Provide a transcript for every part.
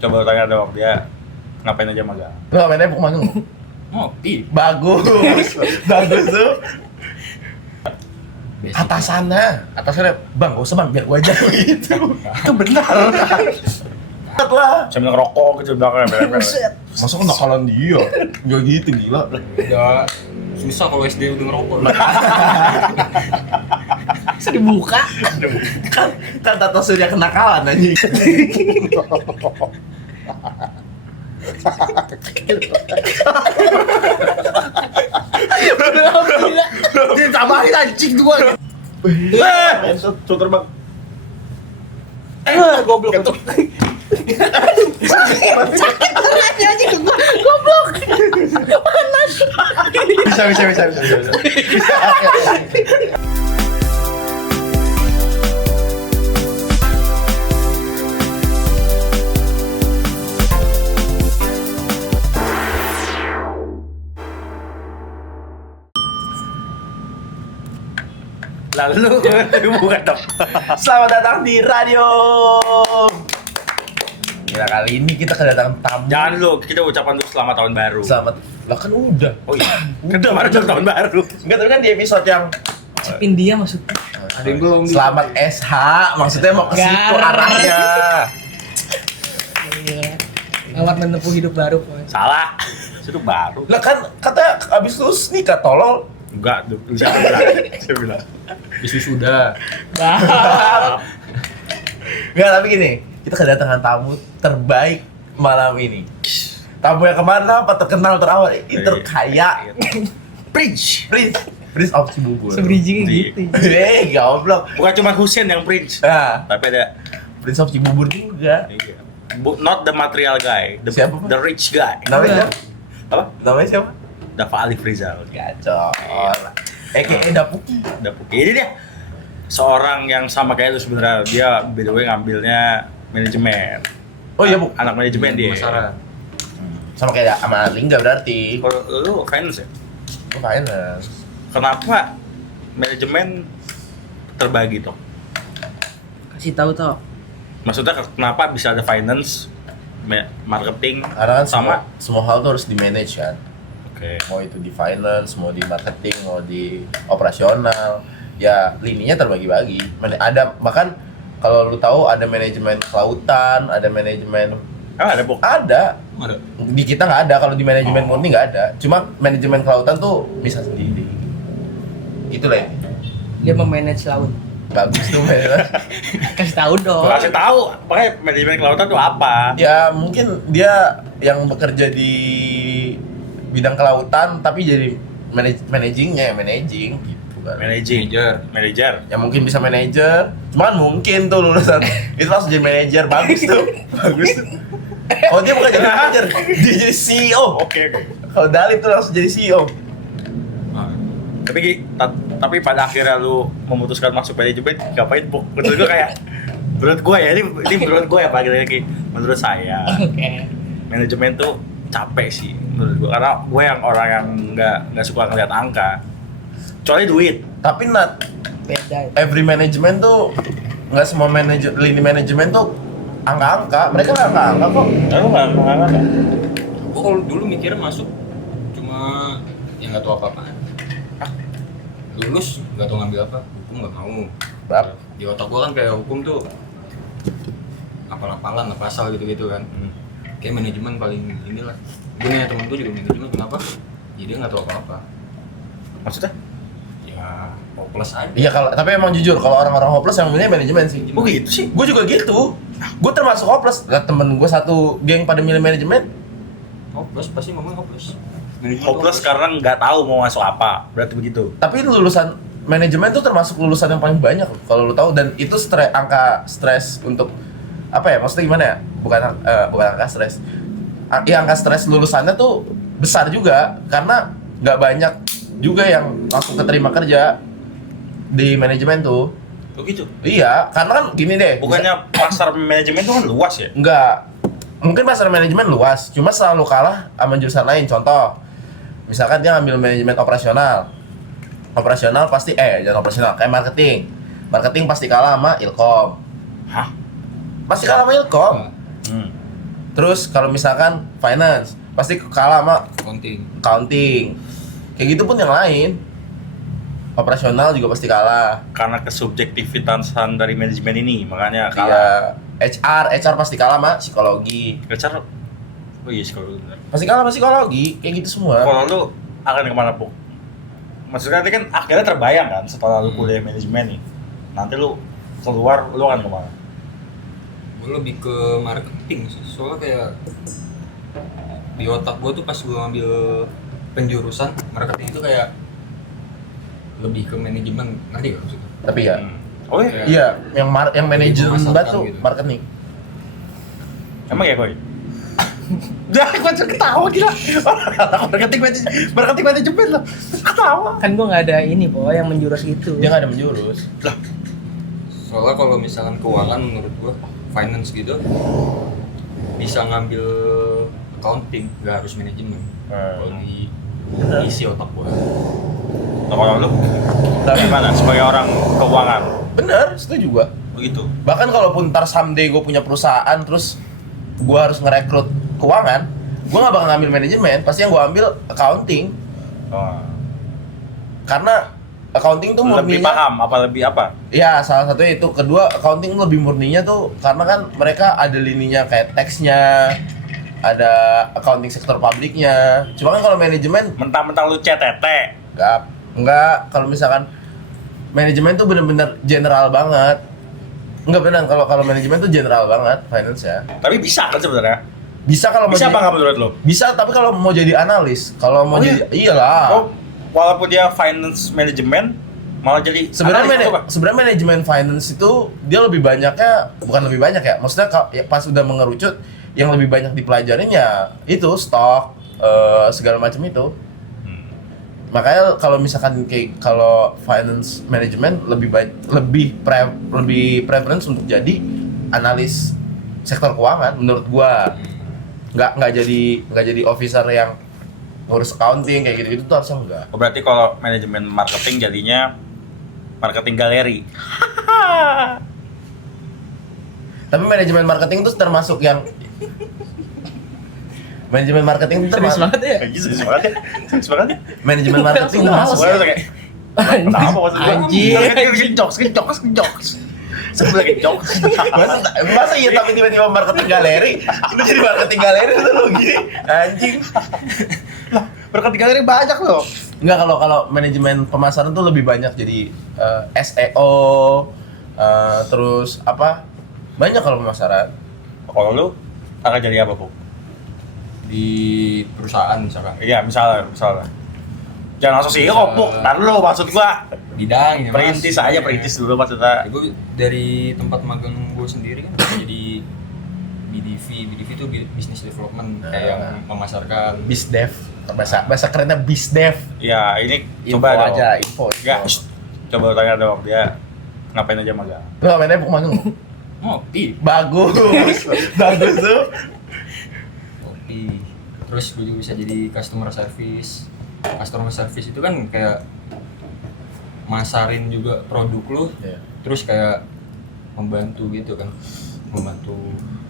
Coba tanya dong dia ngapain aja magang. Nggak mainnya pokok magang. Ngopi. Bagus. Bagus tuh. Atasannya, bang, gak usah bang, biar gua aja gitu. Itu benar. Lah. Saya bilang rokok gitu belakangnya. Masa kenakalan dia? Gak gitu, gila. Udah susah kalau SD udah ngerokok. Bisa dibuka. Kan Tato Surya kenakalan anjing. Dia tambahin anjing dua. Suter bang. Goblok. Sakit tangannya anjing gua. Goblok. Panas. Bisa. Lalu bukan dong. Selamat datang di radio. Gila, kali ini kita kedatangan tamu. Jangan dulu, kita ucapan dulu selamat tahun baru. Selamat. Lah kan udah. Oh iya. Kan udah baru tahun baru. Enggak, tapi kan di episode yang Cepin dia maksudnya. Ada yang belum. Selamat SH, maksudnya mau ke situ Gar. arahnya. Iya. Selamat menempuh hidup baru, Bos. Salah. Itu baru. Lah kan kata abis lulus nikah tolol. Enggak, siapa bilang? Saya bilang. Bisnis sudah. Enggak, tapi gini, kita kedatangan tamu terbaik malam ini. Tamu yang kemana apa terkenal terawal, terkaya. Prince of Cibubur. Sebridgingnya Iya. gitu. Goblok. Bukan cuma Husein yang Prince. Nah, Tapi ada Prince of Cibubur juga. not the material guy, Siapa, Pak? the rich guy. Namanya siapa? Apa? Namanya siapa? Dava Alif Rizal. Gacor. Dapuki. Ini dia seorang yang sama kayak lu sebenarnya. Dia by the way ngambilnya manajemen. Oh iya, Bu. Anak manajemen dia. Pemasaran. Sama kayak sama Lingga berarti. Kalau lu finance ya? Gue finance. Kenapa manajemen terbagi toh? Kasih tahu toh. Maksudnya kenapa bisa ada finance, marketing, Karena kan sama? semua hal tuh harus di manage kan. Oke. Mau itu di finance, mau di marketing, mau di operasional, ya lininya terbagi-bagi. Ada bahkan kalau lu tahu ada manajemen kelautan, ada manajemen Ada bu. ada. Ada. Di kita nggak ada, kalau di manajemen murni nggak ada. Cuma manajemen kelautan tuh bisa sendiri. Itulah ini. Dia memanage laut. Bagus tuh manajemen. Kasih tahu dong. Kasih tahu, makanya manajemen kelautan itu apa? Ya mungkin dia yang bekerja di bidang kelautan tapi jadi managing gitu kan. Manager. Ya mungkin bisa manajer, cuman mungkin tuh lulusan itu langsung jadi manajer. Bagus tuh. Oh dia bukan jadi manajer, dia jadi CEO. Oke. Kalau Dalip tuh langsung jadi CEO. Tapi pada akhirnya lu memutuskan masuk manajemen, ngapain bu? Menurut gue kayak, menurut gue ya, ini menurut gue ya Pak lagi. Menurut saya, Oke. manajemen tuh capek sih menurut gue, karena gue yang orang yang nggak suka ngeliat angka, kecuali duit. Tapi Beda. every manajemen tuh nggak semua lini manajemen tuh angka-angka. Mereka nggak angka-angka kok. Lalu nggak Gua kalau dulu mikir masuk cuma yang nggak tahu apa-apaan. Lulus nggak tahu ngambil apa, hukum nggak mau. Bap. Di otak gua kan kayak hukum tuh apal-apalan, pasal gitu-gitu kan. Kayak manajemen paling inilah. Gue nanya temen gue juga manajemen, kenapa? Ya dia nggak tahu apa-apa. Maksudnya? Ya hopeless aja. Iya, kalau tapi emang jujur kalau orang-orang hopeless yang milih manajemen sih. Oh gitu sih? Gue juga gitu. Gue termasuk hopeless. Lihat temen gue satu geng pada milih manajemen. Hopeless pasti ngomong hopeless. Hopeless karena nggak tahu mau masuk apa, berarti begitu. Tapi lulusan manajemen tuh termasuk lulusan yang paling banyak loh, kalau lu tahu. Dan itu angka stres untuk apa ya? Maksudnya gimana ya? Bukan angka stres. Ya angka stres lulusannya tuh besar juga karena nggak banyak juga yang langsung keterima kerja di manajemen tuh. Oh gitu? Iya, karena kan gini deh. Bukannya pasar manajemen itu kan luas ya? Enggak. Mungkin pasar manajemen luas, cuma selalu kalah sama jurusan lain. Contoh, misalkan dia ngambil manajemen operasional. Operasional pasti jangan operasional, kayak marketing. Marketing pasti kalah sama Ilkom. Hah? Pasti kalah sama Ilkom. Terus kalau misalkan finance pasti kalah sama Accounting. kayak gitu pun yang lain. Operasional juga pasti kalah. Karena kesubjektivitasan dari manajemen ini, makanya Iya. kalah. HR pasti kalah sama psikologi. HR, oh iya kalau benar. Pasti kalah sama psikologi, kayak gitu semua. Kalau lu akan kemana, Puk? Maksudnya nanti kan akhirnya terbayang kan setelah lu kuliah manajemen nih. Nanti lu keluar, lu akan kemana? Gue lebih ke marketing sih, soalnya kayak di otak gue tuh pas gue ngambil penjurusan marketing itu kayak lebih ke manajemen, ngerti gak maksudnya? Tapi ya, Oh iya? iya, yang manajemen memasarkan banget tuh gitu. marketing. Emang ya, Koy? Dah, gua ketawa gila. Marketing manajemen lah. Ketawa. Kan gua nggak ada ini po yang menjurus itu. Dia nggak ada menjurus. Soalnya kalau misalkan keuangan menurut gue, finance gitu bisa ngambil accounting, gak harus manajemen. Kalau di isi otak gue. Apa lu? Gimana sebagai orang keuangan? Bener, setuju gua. Begitu. Bahkan kalaupun ntar someday gue punya perusahaan terus gue harus ngerekrut keuangan, gue nggak bakal ngambil manajemen, pasti yang gue ambil accounting. Oh. Karena accounting tuh Lebih murninya, paham apa lebih apa? ya salah satunya itu. Kedua, accounting lebih murninya tuh karena kan mereka ada lininya kayak teksnya, ada accounting sektor publiknya. Cuma kan kalau manajemen Mentang-mentang lu CTT. enggak, kalau misalkan manajemen tuh bener-bener general banget. Enggak benar, kalau manajemen tuh general banget finance ya. Tapi bisa kan sebenarnya? Bisa kalau mau Bisa jadi, apa nggak menurut lu? bisa, tapi kalau mau jadi analis, kalau mau Oh, jadi iyalah. Oh, walaupun dia finance manajemen malah jadi Sebenarnya analis atau apa? sebenarnya manajemen finance itu dia lebih banyaknya, bukan lebih banyak ya. Maksudnya ya pas udah mengerucut yang lebih banyak dipelajarin ya itu stok segala macam itu. Makanya kalau misalkan kayak kalau finance management lebih preference untuk jadi analis sektor keuangan menurut gua. Nggak jadi officer yang ngurus accounting kayak gitu-gitu tuh harusnya enggak. Oh, berarti kalau manajemen marketing jadinya marketing galeri. Tapi manajemen marketing itu termasuk yang manajemen marketing itu Serius termasuk banget ya. Serius banget ya? Serius banget ya? manajemen marketing itu Langsung masuk Gua kayak kenapa maksud gua? Anjir. Jokes. Sebelum lagi jokes. masa iya tapi tiba-tiba marketing galeri lu jadi marketing galeri itu lu gini anjing. Marketing galeri banyak loh. Enggak, kalau manajemen pemasaran tuh lebih banyak jadi SEO, terus apa banyak kalau pemasaran. Kalau lu akan jadi apa, Bu? Di perusahaan misalkan Iya, misalnya. Jangan langsung CEO, Bu. Ntar lu maksud gua bidang ya, Mas. perintis dulu maksudnya. Ya, gue dari tempat magang gue sendiri kan jadi BDV itu business development, kayak yang memasarkan. Bizdev, bahasa kerennya bizdev. Ya, ini Info coba dong. aja, info. Enggak, coba tanya dong dia ngapain aja magang. Lu ngapain pokoknya Ngopi. bagus tuh. Kopi. Terus gue juga bisa jadi customer service. Customer service itu kan kayak masarin juga produk lu, Iya. terus kayak membantu gitu kan, membantu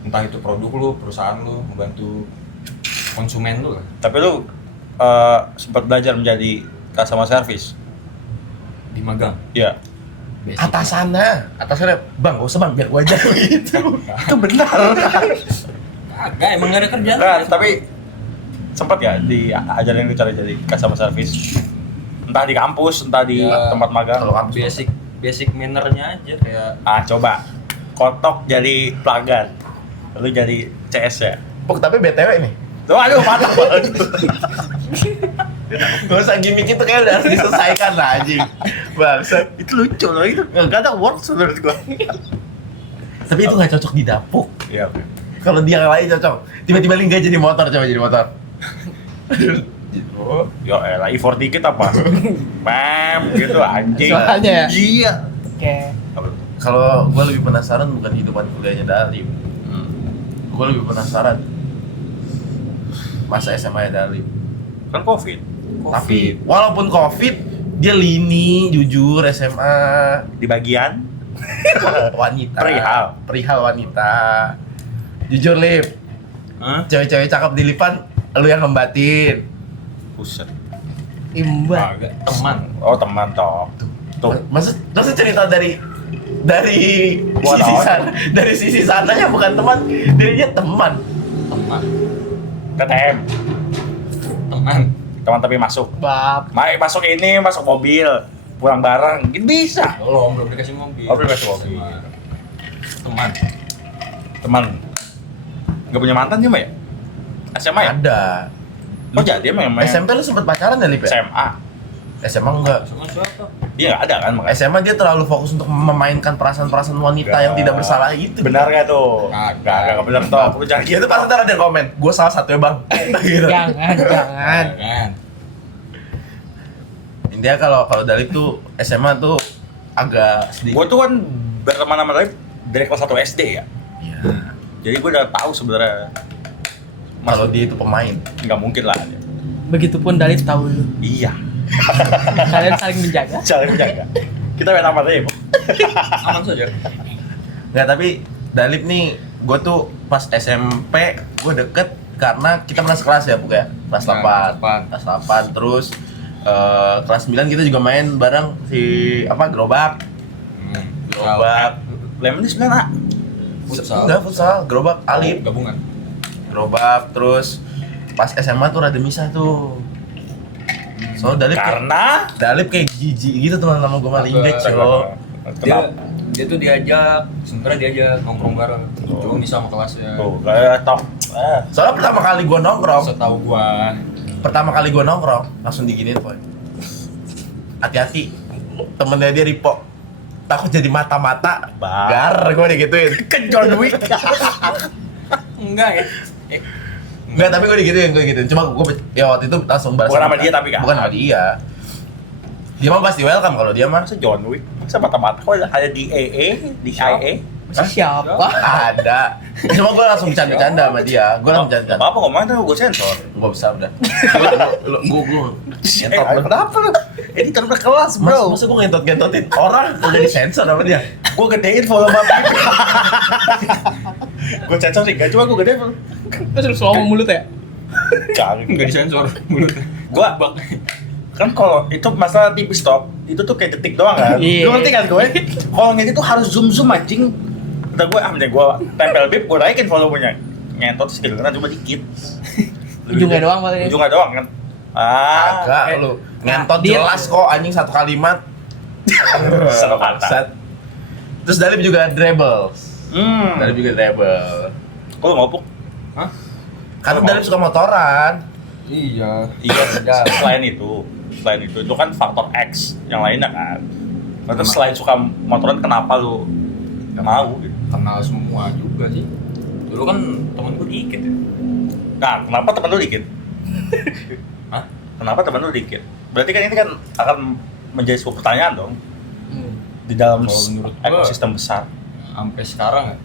entah itu produk lu, perusahaan lu, membantu konsumen lu lah. Tapi lu sempat belajar menjadi customer service. Di magang. Iya. Basic. Atasannya bang, gak usah bang, biar gua aja gitu. Itu benar. Kagak, emang gak ada kerjaan. Nah, tapi sempat ya diajarin lu cara jadi customer service. Entah di kampus, entah di Ya, tempat magang. Kalau kampus basic mannernya aja kayak Coba kotok jadi pelanggan. Lu jadi CS ya. Pok, tapi BTW nih. Tuh, aduh, mantap banget. Gak usah gimmick itu kayak udah harus diselesaikan lah anjing. Bangsa. Itu lucu loh, itu nggak ada works menurut gua. Tapi itu gak cocok di dapur. Iya. Kalau dia yang lain cocok. Tiba-tiba Lingga jadi motor, coba jadi motor. Yo, elah, effort dikit apa? Bam, gitu anjing. Suaranya ya? Iya. Oke. Kalau gue lebih penasaran bukan kehidupan kuliahnya Dalim. Gue lebih penasaran masa SMA-nya Dalim. Kan COVID. Tapi walaupun COVID, dia lini, jujur SMA. Di bagian Wanita. Perihal. Perihal wanita. Jujur, Lip. Hah? Cewek-cewek cakep di Lipan, lu yang ngembatin. Buset. Imba. Kagak, teman. Oh teman toh. Tuh. Maksud cerita dari Gua sisi tahu. sana, dari sisi sananya bukan teman, dirinya teman. Teman. TTM. Teman. Teman tapi masuk. Bab. Masuk ini, masuk mobil, pulang bareng, gitu bisa. Belum dikasih mobil. Oh, belum dikasih mobil. Teman. Teman. Gak punya mantan dia mah ya? SMA ya? Ada. Oh jadi emang main SMP lu sempet pacaran ya, Lip? Ya? SMA. SMA enggak. Sama siapa? Dia nggak ada kan makanya. SMA dia terlalu fokus untuk memainkan perasaan-perasaan wanita yang tidak bersalah itu. Benar gak tuh? Kagak. Gak benar toh. Lu jangan Itu pasti ntar ada yang komen, gue salah satu ya bang. Gitu. Jangan. Kan. Intinya kalau Dalip tuh SMA tuh agak sedikit. Gue tuh kan berteman sama Dalip dari kelas 1 SD ya. Iya. Jadi gue udah tahu sebenarnya. Kalau dia itu pemain. Nggak mungkin lah. Begitupun Dalit tahu lu. Iya. Kalian saling menjaga. Saling menjaga. Kita main apa aja, Bu? Aman saja. Nggak, tapi Dalip nih, gue tuh pas SMP gue deket karena kita pernah sekelas ya, Bu ya. Kelas Nah, 8. Kelas 8 terus kelas 9 kita juga main bareng si Gerobak. Gerobak. Lemon ini sebenarnya Futsal. Enggak, futsal, Gerobak, Alip. Gabungan. Gerobak, terus pas SMA tuh rada misah tuh. Soalnya Dalip kayak jijik gitu teman sama gue malah indeks yo. Dia tuh diajak, sebenarnya diajak nongkrong bareng. Cuma bisa sama kelasnya. Tuh, kayak top. Soalnya pertama kali gue nongkrong, Setahu gua. langsung diginiin boy. Hati-hati, temennya dia Ripo. Takut jadi mata-mata, Bang. gar gue digituin. Kan John Wick. Enggak ya. Enggak, tapi gue digituin. Cuma gue ya waktu itu langsung balas. Bukan sama dia tapi kan? Bukan sama dia. Dia mah pasti welcome kalau dia mah. Masa John Wick? Masa mata-mata kok ada di AA, di IA? Masih siapa? Ada. Cuma gue langsung bercanda-bercanda sama dia. Gue langsung bercanda. Apa ngomongnya tuh gue sensor. Gue besar udah. Gue Kenapa lu? Ini kan berkelas, bro. Masa gue ngentot-ngentotin orang udah disensor sama dia. Gue gedein volume apa? Gue sensor sih, gak cuma gue gedein volume. Terus ngomong mulut ya? Jangan. Enggak disensor mulut. Gua kan kalau itu masalah TV stop itu tuh kayak detik doang kan. Iya. Lu ngerti kan gue? Kalau ngedit tuh harus zoom anjing. Udah gue mending gue tempel bib, gue naikin volumenya. Ngentot sih kedengeran cuma dikit. Ujungnya doang paling. Ujungnya doang kan. Agak lu ngentot dia- jelas kok anjing satu kalimat. Satu kata. Bangsat. Terus Dalip juga dribble. Dalip juga dribble. Kok lu ngopuk? Hah? Karena Dalip suka motoran. Iya. Iya, selain itu kan faktor X yang lainnya kan. Terus selain suka motoran, kenapa lu nggak mau gitu? Kenal semua juga sih. Dulu kan temen gue dikit ya. Nah, kenapa temen lu dikit? Hah? Kenapa temen lu dikit? Berarti kan ini kan akan menjadi sebuah pertanyaan dong Hmm. di dalam Kalau menurut gua- ekosistem besar. Sampai sekarang ya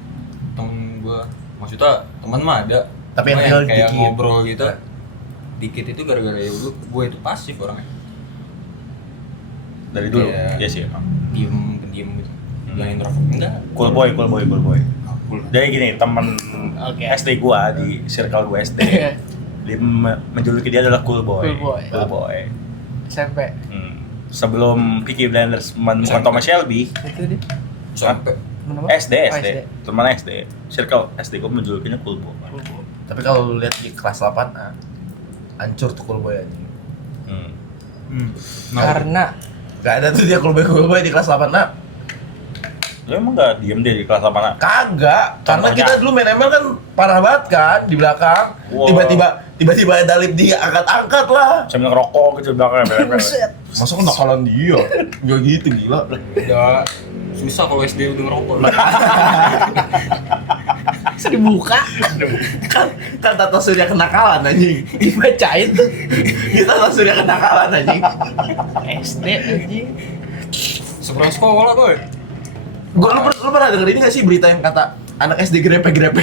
temen gue, maksudnya teman mah ada. Tapi Cuma yang real kayak dikit. ngobrol gitu. Dikit itu gara-gara ya gue itu pasif orangnya. Dari dulu, Iya. iya sih emang. Pendiam gitu. Yang introvert enggak. Cool boy. Cool. Jadi gini, temen Oke. SD gua di circle gua SD, dia menjuluki dia adalah cool boy. Cool boy. SMP. Sebelum Peaky Blinders menemukan Thomas Shelby, Itu dia. Sampai Temen apa? SD, Oh, teman SD, circle SD gua menjulukinya cool boy. Tapi kalau lu lihat di kelas 8A, hancur tuh cool boy anjing. Karena Gak ada tuh dia cool boy di kelas 8A. Lu emang gak diem dia di kelas 8 Kagak, karena Contohnya? kita dulu main ML kan parah banget kan di belakang. Wow. Tiba-tiba Dalip dia angkat-angkat lah. sambil ngerokok gitu di belakang. buset. Masa kenakalan dia? Gak gitu gila. udah susah kalau SD udah ngerokok. Bisa dibuka, Kan Tata Surya kenakalan anjing. dibacain tuh. Kita Tata Surya kenakalan anjing. SD anjing. Seberang sekolah boy. Lu pernah denger ini gak sih berita yang kata anak SD grepe-grepe?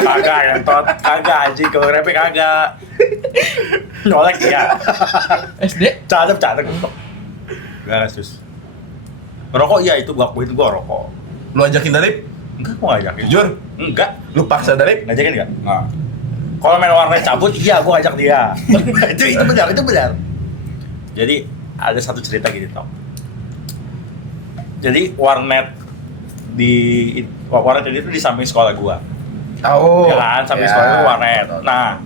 Kagak ya, kagak anjing, kalau repek kagak. Nyolek ya. SD Cadep. Gak sus. Rokok iya itu gua akuin gua rokok. Lu ajakin Dalip? Enggak, gua ngajakin. Jujur? Enggak. Lu paksa Dalip? Ngajakin enggak? Nah, Kalau main warnet cabut, iya gue ngajak dia. itu benar. Jadi ada satu cerita gitu Tom. Jadi warnet itu di samping sekolah gue. Oh. Ya kan, samping sekolah itu warnet. Nah,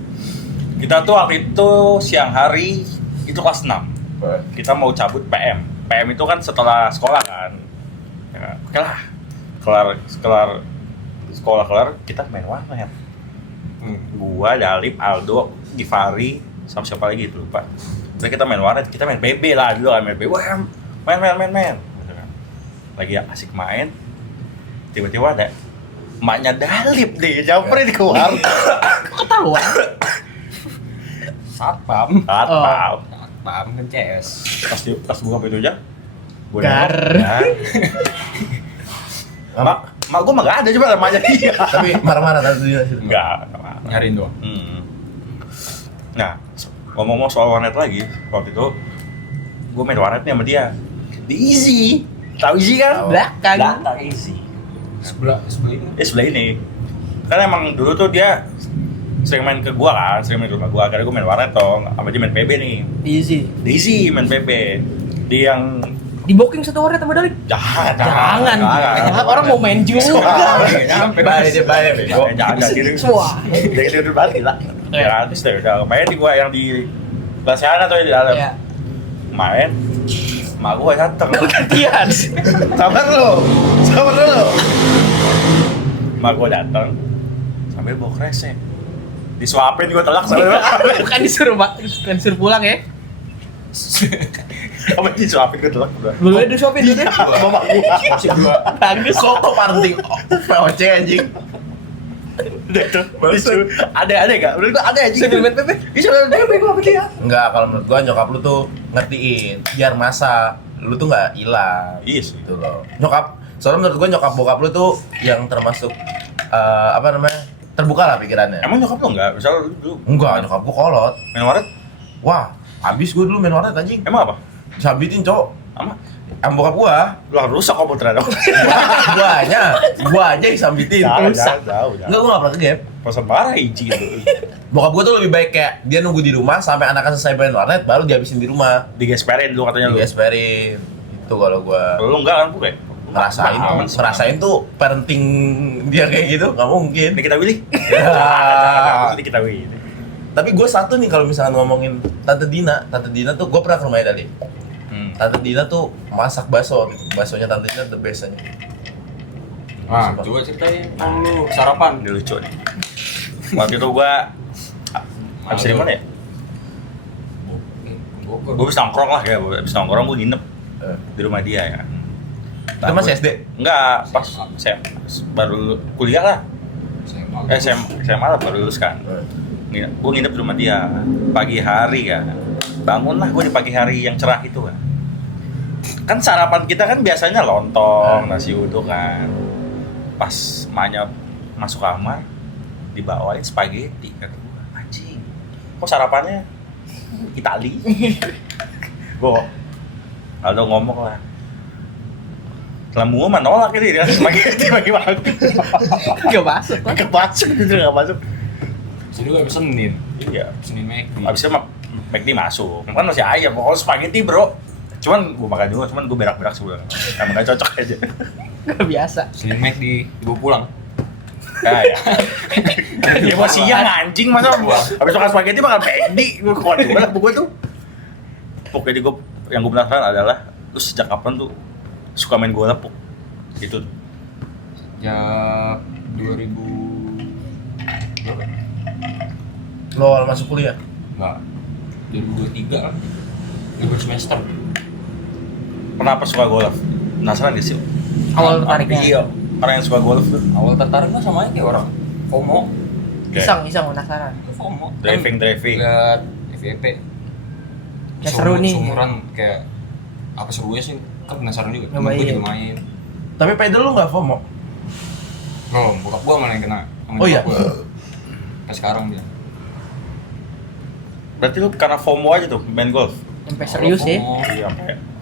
kita tuh waktu itu siang hari itu kelas 6. Kita mau cabut PM. PM itu kan setelah sekolah kan. Ya, oke lah. Kelar sekolah kelar kita main warnet. Gua, Dalip, Aldo, Givari, sama siapa lagi itu lupa. Terus kita main warnet, kita main PB lah dulu kan, main PB. Wah, main. Gitu kan. Lagi asik main, tiba-tiba ada emaknya Dalip deh, nyamperin ke warnet. Ketahuan. Satpam. Satpam. Satpam kan CS. Pas buka pintunya, gua Gar. Mak gua mah gak ada, cuma emaknya dia. Tapi marah-marah tadi dia situ. Enggak. Nyariin doang. Nah, ngomong-ngomong soal warnet lagi, waktu itu gue main warnet nih sama dia di Easy. Tahu Easy kan? Belakang. Belakang Easy. Sebelah ini. Sebelah ini. Karena emang dulu tuh dia sering main ke gua kan, sering main ke rumah gua. Karena gua main warnet toh, sama dia main PB nih. Easy. Di Easy main PB. Di yang Di booking satu warnet sama Dalik. jangan. Orang mau main juga. Nyampe. Bahaya dia bahaya bego. Jangan gitu. Wah. Jangan gitu banget gila. Ya kan, terus udah main di gua yang di kelas sana tuh di dalam. Ya. Main, mak gua dateng. Gantian. Sabar dulu. Mak gua dateng sambil bawa kresek. Disuapin gua telak sambil Bukan disuruh pulang ya. apa disuapin gua telak udah. Lu udah disuapin dulu deh. Bapak gua masih gua. Bagus. Kok parenting VOC anjing. Udah tuh. Ada enggak? Menurut gua ada anjing. Sambil main PP. Bisa main PB gua sama dia. Enggak, kalau menurut gua nyokap lu tuh ngertiin biar masa lu tuh nggak hilang. Iya sih. Gitu loh. Soalnya menurut gua nyokap bokap lu tuh yang termasuk apa namanya? Terbuka lah pikirannya. Emang nyokap lu enggak? Misal lu Enggak, nyokap gua kolot. main warnet? Wah, habis gua dulu main warnet anjing. Emang apa? Sabitin, Cok. Ama? Am bokap gua. Lah rusak komputer dong. gua aja disambitin. Jauh. Enggak, gua nggak pernah ke-gap. Pasal marah Iji itu. Bokap gua tuh lebih baik kayak dia nunggu di rumah sampai anaknya selesai main warnet baru dihabisin di rumah. Digesperin dulu katanya lu. Digesperin. Itu kalau gua Lu enggak kan gue? ngerasain tuh parenting dia kayak gitu nggak mungkin. Ini kita pilih. Ya. Ini kita pilih. Tapi gue satu nih kalau misalnya ngomongin Tante Dina tuh gue pernah ke rumahnya tadi. Tante Dina tuh masak bakso, baksonya Tante Dina the best aja. Nah, coba ceritain lu sarapan. Ini lucu nih. Waktu itu gua habis dari mana ya? Gua habis nongkrong lah kayak habis nongkrong gua nginep di rumah dia ya. Itu masih SD? Enggak, pas saya baru kuliah lah. SMA lah baru lulus kan. Gue nginep di rumah dia pagi hari kan. Bangun lah gue di pagi hari yang cerah itu kan. Kan sarapan kita kan biasanya lontong, nasi uduk kan. Pas emaknya masuk kamar dibawain spaghetti kata gue, anjing. Kok sarapannya Itali? Gue Aldo ngomong lah. Lambung gue nolak ini dia spaghetti bagi-bagi. Gak masuk kan? Gak masuk gitu, gak masuk. Jadi gue habis Senin. Iya. Senin McD. Abisnya McD masuk. Kan masih ayam, kalau spaghetti bro. Cuman gue makan juga, cuman gue berak-berak sebulan. Emang gak cocok aja. Gak biasa. Senin McD dibawa pulang. Kayak. Ya mau siang anjing masa habis makan spaghetti makan McD. Gue kuat juga lah gue tuh. Pokoknya gue yang gue penasaran adalah lu sejak kapan tuh suka main bola puk? Itu Ya 2000 berapa? Lo awal masuk kuliah? Enggak. 2023 kan. Libur semester. kenapa suka golf? Penasaran gak sih? Awal tertariknya. Iya, orang yang suka golf tuh Awal tertariknya sama aja kayak orang FOMO. Iseng penasaran. FOMO. Driving. Lihat FYP. Ya, seru nih. Seumuran kayak apa serunya sih? Kan penasaran juga. Temen Nyobain. gue juga main. Tapi pedal lu nggak FOMO? Belum, bokap gua malah yang kena. Sama Oh, iya? nyokap gua. Sampai sekarang dia. Berarti lu karena FOMO aja tuh main golf? Sampai serius ya. FOMO. Iya,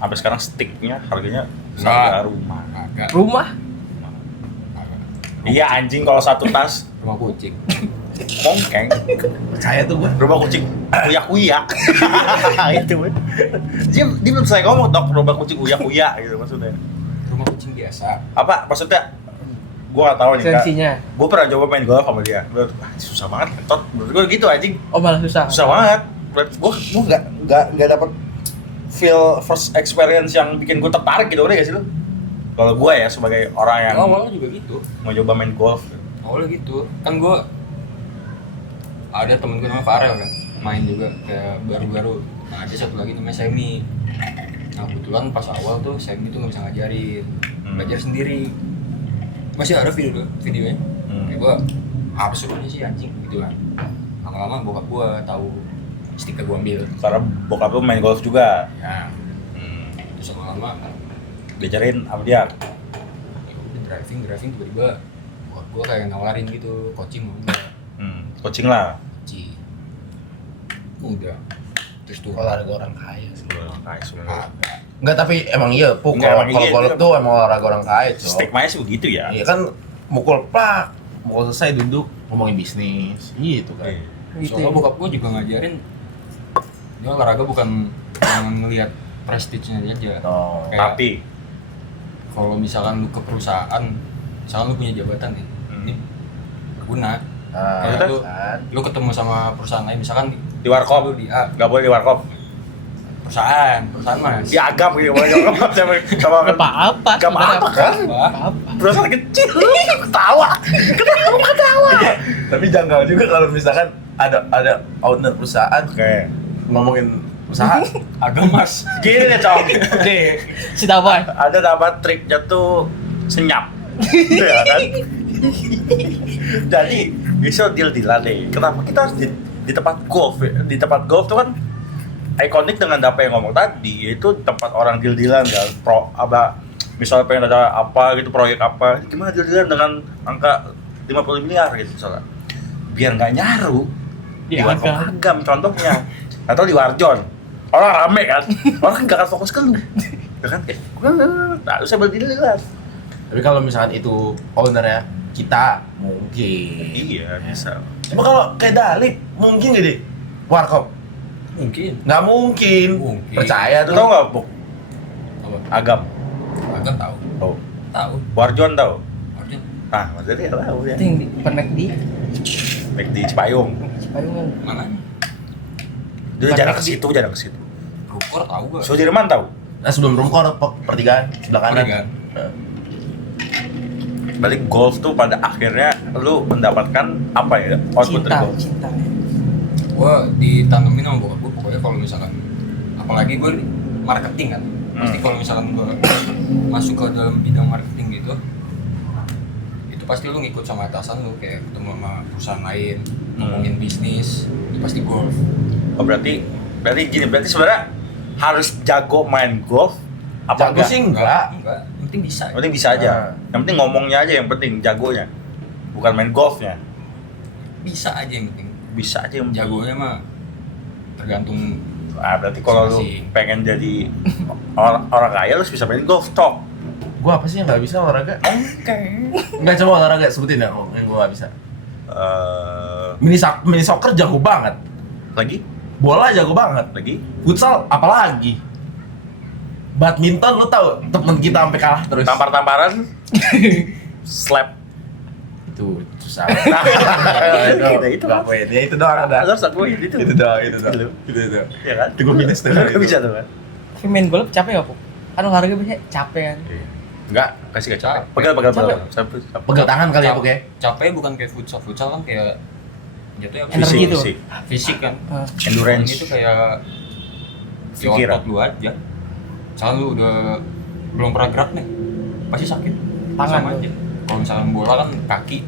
sampai sekarang sticknya harganya Enggak. seharga rumah. Agak. Rumah. Agak. Iya anjing kalau satu tas Rumah kucing. Mongkeng. Percaya tuh gue. Rumah kucing uyak-uyak. Itu. Dia belum selesai ngomong, Dok. Rumah kucing uyak-uyak gitu maksudnya. Rumah kucing biasa. Apa maksudnya? Gua nggak tahu nih, Kak. Esensinya. Gua pernah coba main golf sama dia. Menurut susah banget, Tot. Menurut gua gitu anjing. Oh malah susah. Susah banget. Gua nggak dapet feel first experience yang bikin gua tertarik gitu, udah gak sih lu? Kalau gua ya sebagai orang yang Awalnya juga gitu. mau coba main golf. Awalnya gitu. Kan gue ada temen gue namanya Farel kan, main juga kayak baru-baru. Nah ada satu lagi namanya Semi. Nah kebetulan pas awal tuh Semi tuh nggak bisa ngajarin, belajar sendiri. Masih ada videonya. Kayak gue apa suruhnya sih anjing gitu kan. Lama-lama bokap gue tahu stiker gue ambil. Karena bokap lu main golf juga. Ya. Terus lama-lama Diajarin sama dia. ya udah driving tiba-tiba bokap gue kayak nawarin gitu coaching mau enggak. Coaching lah. Coaching. Udah. Terus tuh Olahraga orang kaya sih. Nice, sebenarnya. Enggak, tapi emang iya, Puk. Enggak, Kalau emang iya, golf itu tuh emang olahraga orang kaya, Cok. Stigma-nya sih begitu ya. Iya kan, mukul plak, mukul selesai duduk ngomongin bisnis, gitu kan. Iya. Gitu. soalnya bokap gue juga ngajarin dia olahraga bukan ngelihat prestige-nya aja. Oh. Kayak Tapi kalau misalkan lu ke perusahaan, misalkan lu punya jabatan nih, ini berguna. Nah, Kayak kan. lu ketemu sama perusahaan lain, misalkan di warkop lu di A, nggak boleh di warkop. perusahaan mas. Di agam gitu, boleh di warkop sama Gak apa-apa. Gak apa-apa kan? Apa? Apa-apa. Perusahaan kecil, ketawa. Tapi janggal juga kalau misalkan ada owner perusahaan Oke. ngomongin usaha. Agak mas. Gini deh, Cok. Nih, Si Taboy. ada nama triknya tuh senyap. Ya kan? Jadi, bisa deal-dealan deh. Kenapa kita harus di tempat golf ya? Di tempat golf tuh kan ikonik dengan apa yang ngomong tadi, yaitu tempat orang deal-dealan kan. Misalnya pengen ada apa gitu, proyek apa, gimana deal-dealan dengan angka 50 miliar gitu misalnya. Biar nggak nyaru di Di warkop Agam. Agam contohnya, atau di Warjon. Orang rame kan, orang nggak akan fokus ke lu. Ya kan? Nah, lu saya berdealan. Tapi kalau misalkan itu ownernya kita, mungkin. Iya, bisa. Cuma kalau kayak Dalip, mungkin gak deh? Warkop? Mungkin. Nggak mungkin. Mungkin. Percaya Lu tuh. tau nggak, Buk? Apa? Agam. Agak tahu. Tahu. Tahu. Warjon tahu? Harusnya Nah, maksudnya ya tahu ya. Itu yang pernah di Baik di Cipayung. Cipayungan. mana? Dia jarang ke situ, jarang ke situ. Rukor tahu gak? Sudirman tahu? Nah sebelum Rumkor, pertigaan, sebelah kanan. Pertigaan. Nah. Balik golf tuh pada akhirnya lu mendapatkan apa ya? Output dari Cinta, golf. cinta. Gue ditanemin sama bokap gue pokoknya kalau misalkan apalagi gue marketing kan pasti kalau misalkan gue masuk ke dalam bidang marketing gitu itu pasti lu ngikut sama atasan lu kayak ketemu sama perusahaan lain ngomongin bisnis itu pasti golf. Oh, berarti gini, berarti sebenarnya harus jago main golf apa Jago enggak? sih enggak. yang penting bisa. Yang penting bisa aja. Yang penting ngomongnya aja yang penting, jagonya. Bukan main golfnya. Bisa aja yang penting. Bisa aja yang Jagonya mah tergantung. berarti kalau lu Masing-masing. pengen jadi orang kaya lu harus bisa main golf, Cok. Gua apa sih yang nggak bisa olahraga? Oke. Nggak, coba olahraga, sebutin ya yang gua nggak bisa. Mini soccer jago banget. Lagi? Bola jago banget. Lagi? Futsal apalagi. Badminton lu tahu temen kita sampai kalah terus. Tampar-tamparan. Slap. Itu susah. Itu Gak pede, itu doang ada. Harus akuin itu. Itu doang. Itu. Ya kan? Itu gua minus tuh. Gak bisa tuh kan? Tapi main golf capek gak, Puk? Kan olahraga biasanya capek kan. Enggak, kasih gak capek. Capek. Pegal. Capek. Pegel tangan kali ya, Pok ya? Capek bukan kayak futsal kan kayak jatuhnya apa? Energi tuh. Fisik. Fisik kan. Endurance. Itu kayak ya Pikiran. otot lu aja. Misalnya lu udah belum pernah gerak nih, pasti sakit. Tangan Sama tuh. aja. Kalau misalnya bola kan kaki.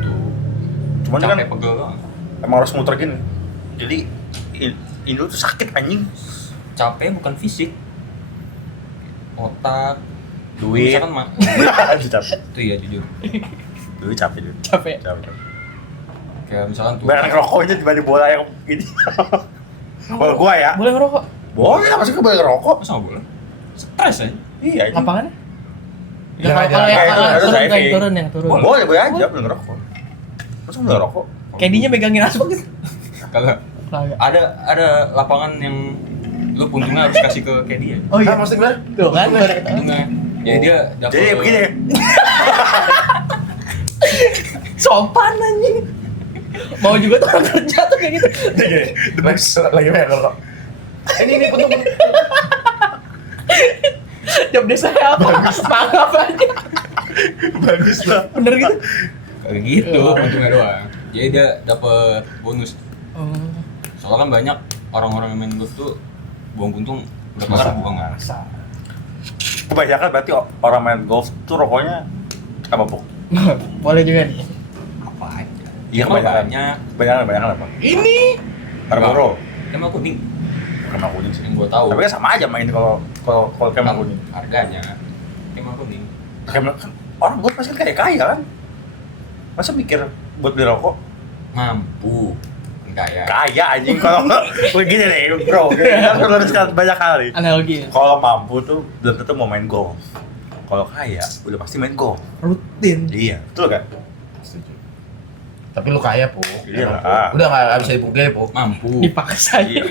Tuh. Cuman kan Capek pegel doang. emang harus muter gini. Jadi Indo tuh sakit anjing. Capek bukan fisik. Otak. Duit. Misalkan Capek. itu ya jujur. Duit capek duit. Capek. Capek. Kayak misalkan tuh. Bayar rokoknya dibanding bola yang gini. Kalau gua ya, Boleh ngerokok? boleh apa sih bayar rokok? Masa nggak boleh? Stres ya? Iya. itu. Lapangannya? Jangan, Kalau jangan. yang Kayak itu, turun, driving. yang turun. Boleh aja boleh ngerokok. Masa nggak rokok? Kedinya megangin aspal gitu. Kalau Kagak. ada lapangan yang lu puntungnya harus kasih ke Kedi ya. Oh iya. Maksudnya gimana? Tuh kan baru ketahuan. Puntungnya. Jadi dia dapat. Jadi begini, Sopan anjing. Mau juga tuh orang kerja tuh kayak gitu. Lagi banyak kalau ini puntung. Job desk saya apa? Mangap aja. Bagus lah. Bener gitu. Kayak gitu, puntungnya doang. Jadi dia dapat bonus. Oh. Soalnya kan banyak orang-orang yang main golf tuh buang puntung udah kelar buangan. kebanyakan berarti orang main golf tuh rokoknya apa, Pok? Boleh juga nih. Apa aja? Iya, Emang kebanyakan. banyak. Kebanyakan apa? Ini Marlboro. Emang kuning Kemang kuning sih. yang gua tahu. Tapi kan sama aja main kalau kemang kuning. Harganya emang kuning. Kemang kan orang golf pasti kayak kaya kan? Masa mikir buat beli rokok? Mampu. Kaya. Kaya anjing kalau begini nih, bro. Kita kan harus banyak kali. Analogi. Kalau mampu tuh belum tentu mau main golf. Kalau kaya udah pasti main golf. Rutin. Iya, betul kan? setuju. Tapi lu kaya, Po. Iya lah. Udah nggak bisa dipungkiri, Po. Mampu. Dipaksa aja. Iya.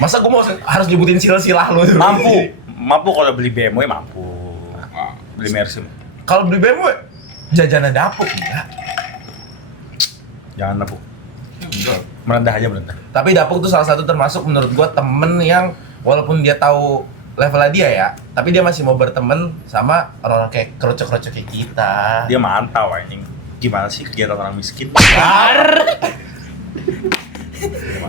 Masa gua mau harus nyebutin silah-silah lu? Mampu kalau beli BMW mampu. Beli Mercy. Kalau beli BMW, jajanan dapur enggak. Jangan mampu. Enggak. Merendah aja merendah. Tapi Dapuk tuh salah satu termasuk menurut gua temen yang walaupun dia tahu levelnya dia ya, tapi dia masih mau berteman sama orang-orang kayak kerocok-kerocok kayak kita. Dia mantau anjing. Gimana sih kegiatan orang miskin?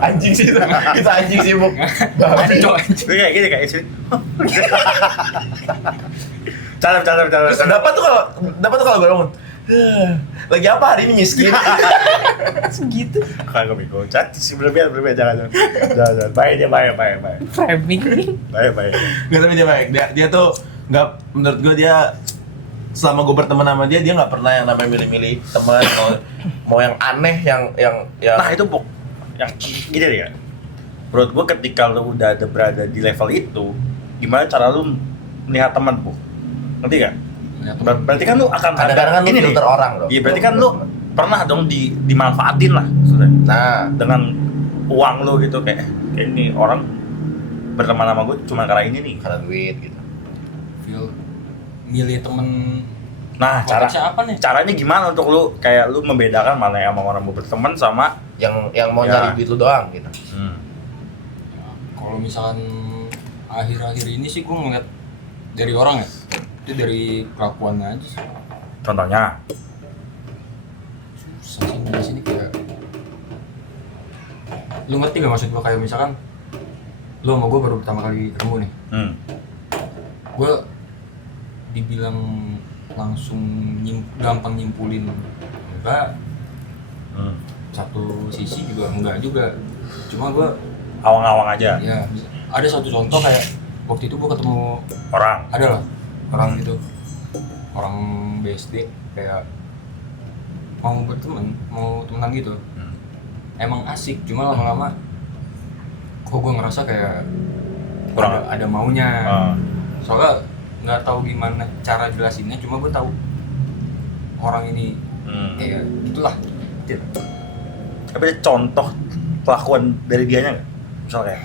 Anjing sih kita anjing sih, Buk. Anjing. Itu kayak gini kayak istri. Calem. Terus dapat tuh kalau gue bangun. Lagi apa hari ini miskin? Segitu. Kagak bego. Cantik sih berlebihan jangan. Baik. Framing. Baik. Gak, tapi dia baik. Dia tuh nggak, menurut gue dia selama gue berteman sama dia nggak pernah yang namanya milih-milih teman mau yang aneh yang Nah itu Pok, yang gini deh ya. Menurut gua ketika lu udah berada di level itu, gimana cara lu melihat teman, Pok? Ngerti gak? Berarti kan lu akan kadang-kadang kan lu ini nih. filter orang dong. Iya, berarti kan lu pernah dong dimanfaatin lah maksudnya. Nah, Dengan uang lu gitu kayak ini orang berteman sama gue cuma karena ini nih. karena duit gitu. Feel milih temen. Nah, Konteksnya apa nih? caranya gimana untuk lu kayak lu membedakan mana yang mau orang mau berteman sama Yang mau Ya. nyari duit lu doang gitu. Kalau misalkan akhir-akhir ini sih gue ngeliat dari orang ya, itu dari kelakuannya aja sih. Contohnya, Susah sih di sini kayak, lu ngerti gak maksud gue? Kayak misalkan lu sama gue baru pertama kali ketemu nih, gue dibilang langsung gampang nyimpulin enggak, satu sisi juga enggak juga, cuma gue awang-awang aja ya ada satu contoh kayak waktu itu gue ketemu orang. ada lah orang itu, orang BSD kayak mau berteman, mau temenan gitu, emang asik, cuma lama-lama kok gue ngerasa kayak Kurang. ada maunya, Ah. soalnya nggak tahu gimana cara jelasinnya, cuma gue tahu orang ini kayak gitulah. Tapi ada contoh kelakuan dari dianya nggak? Misal kayak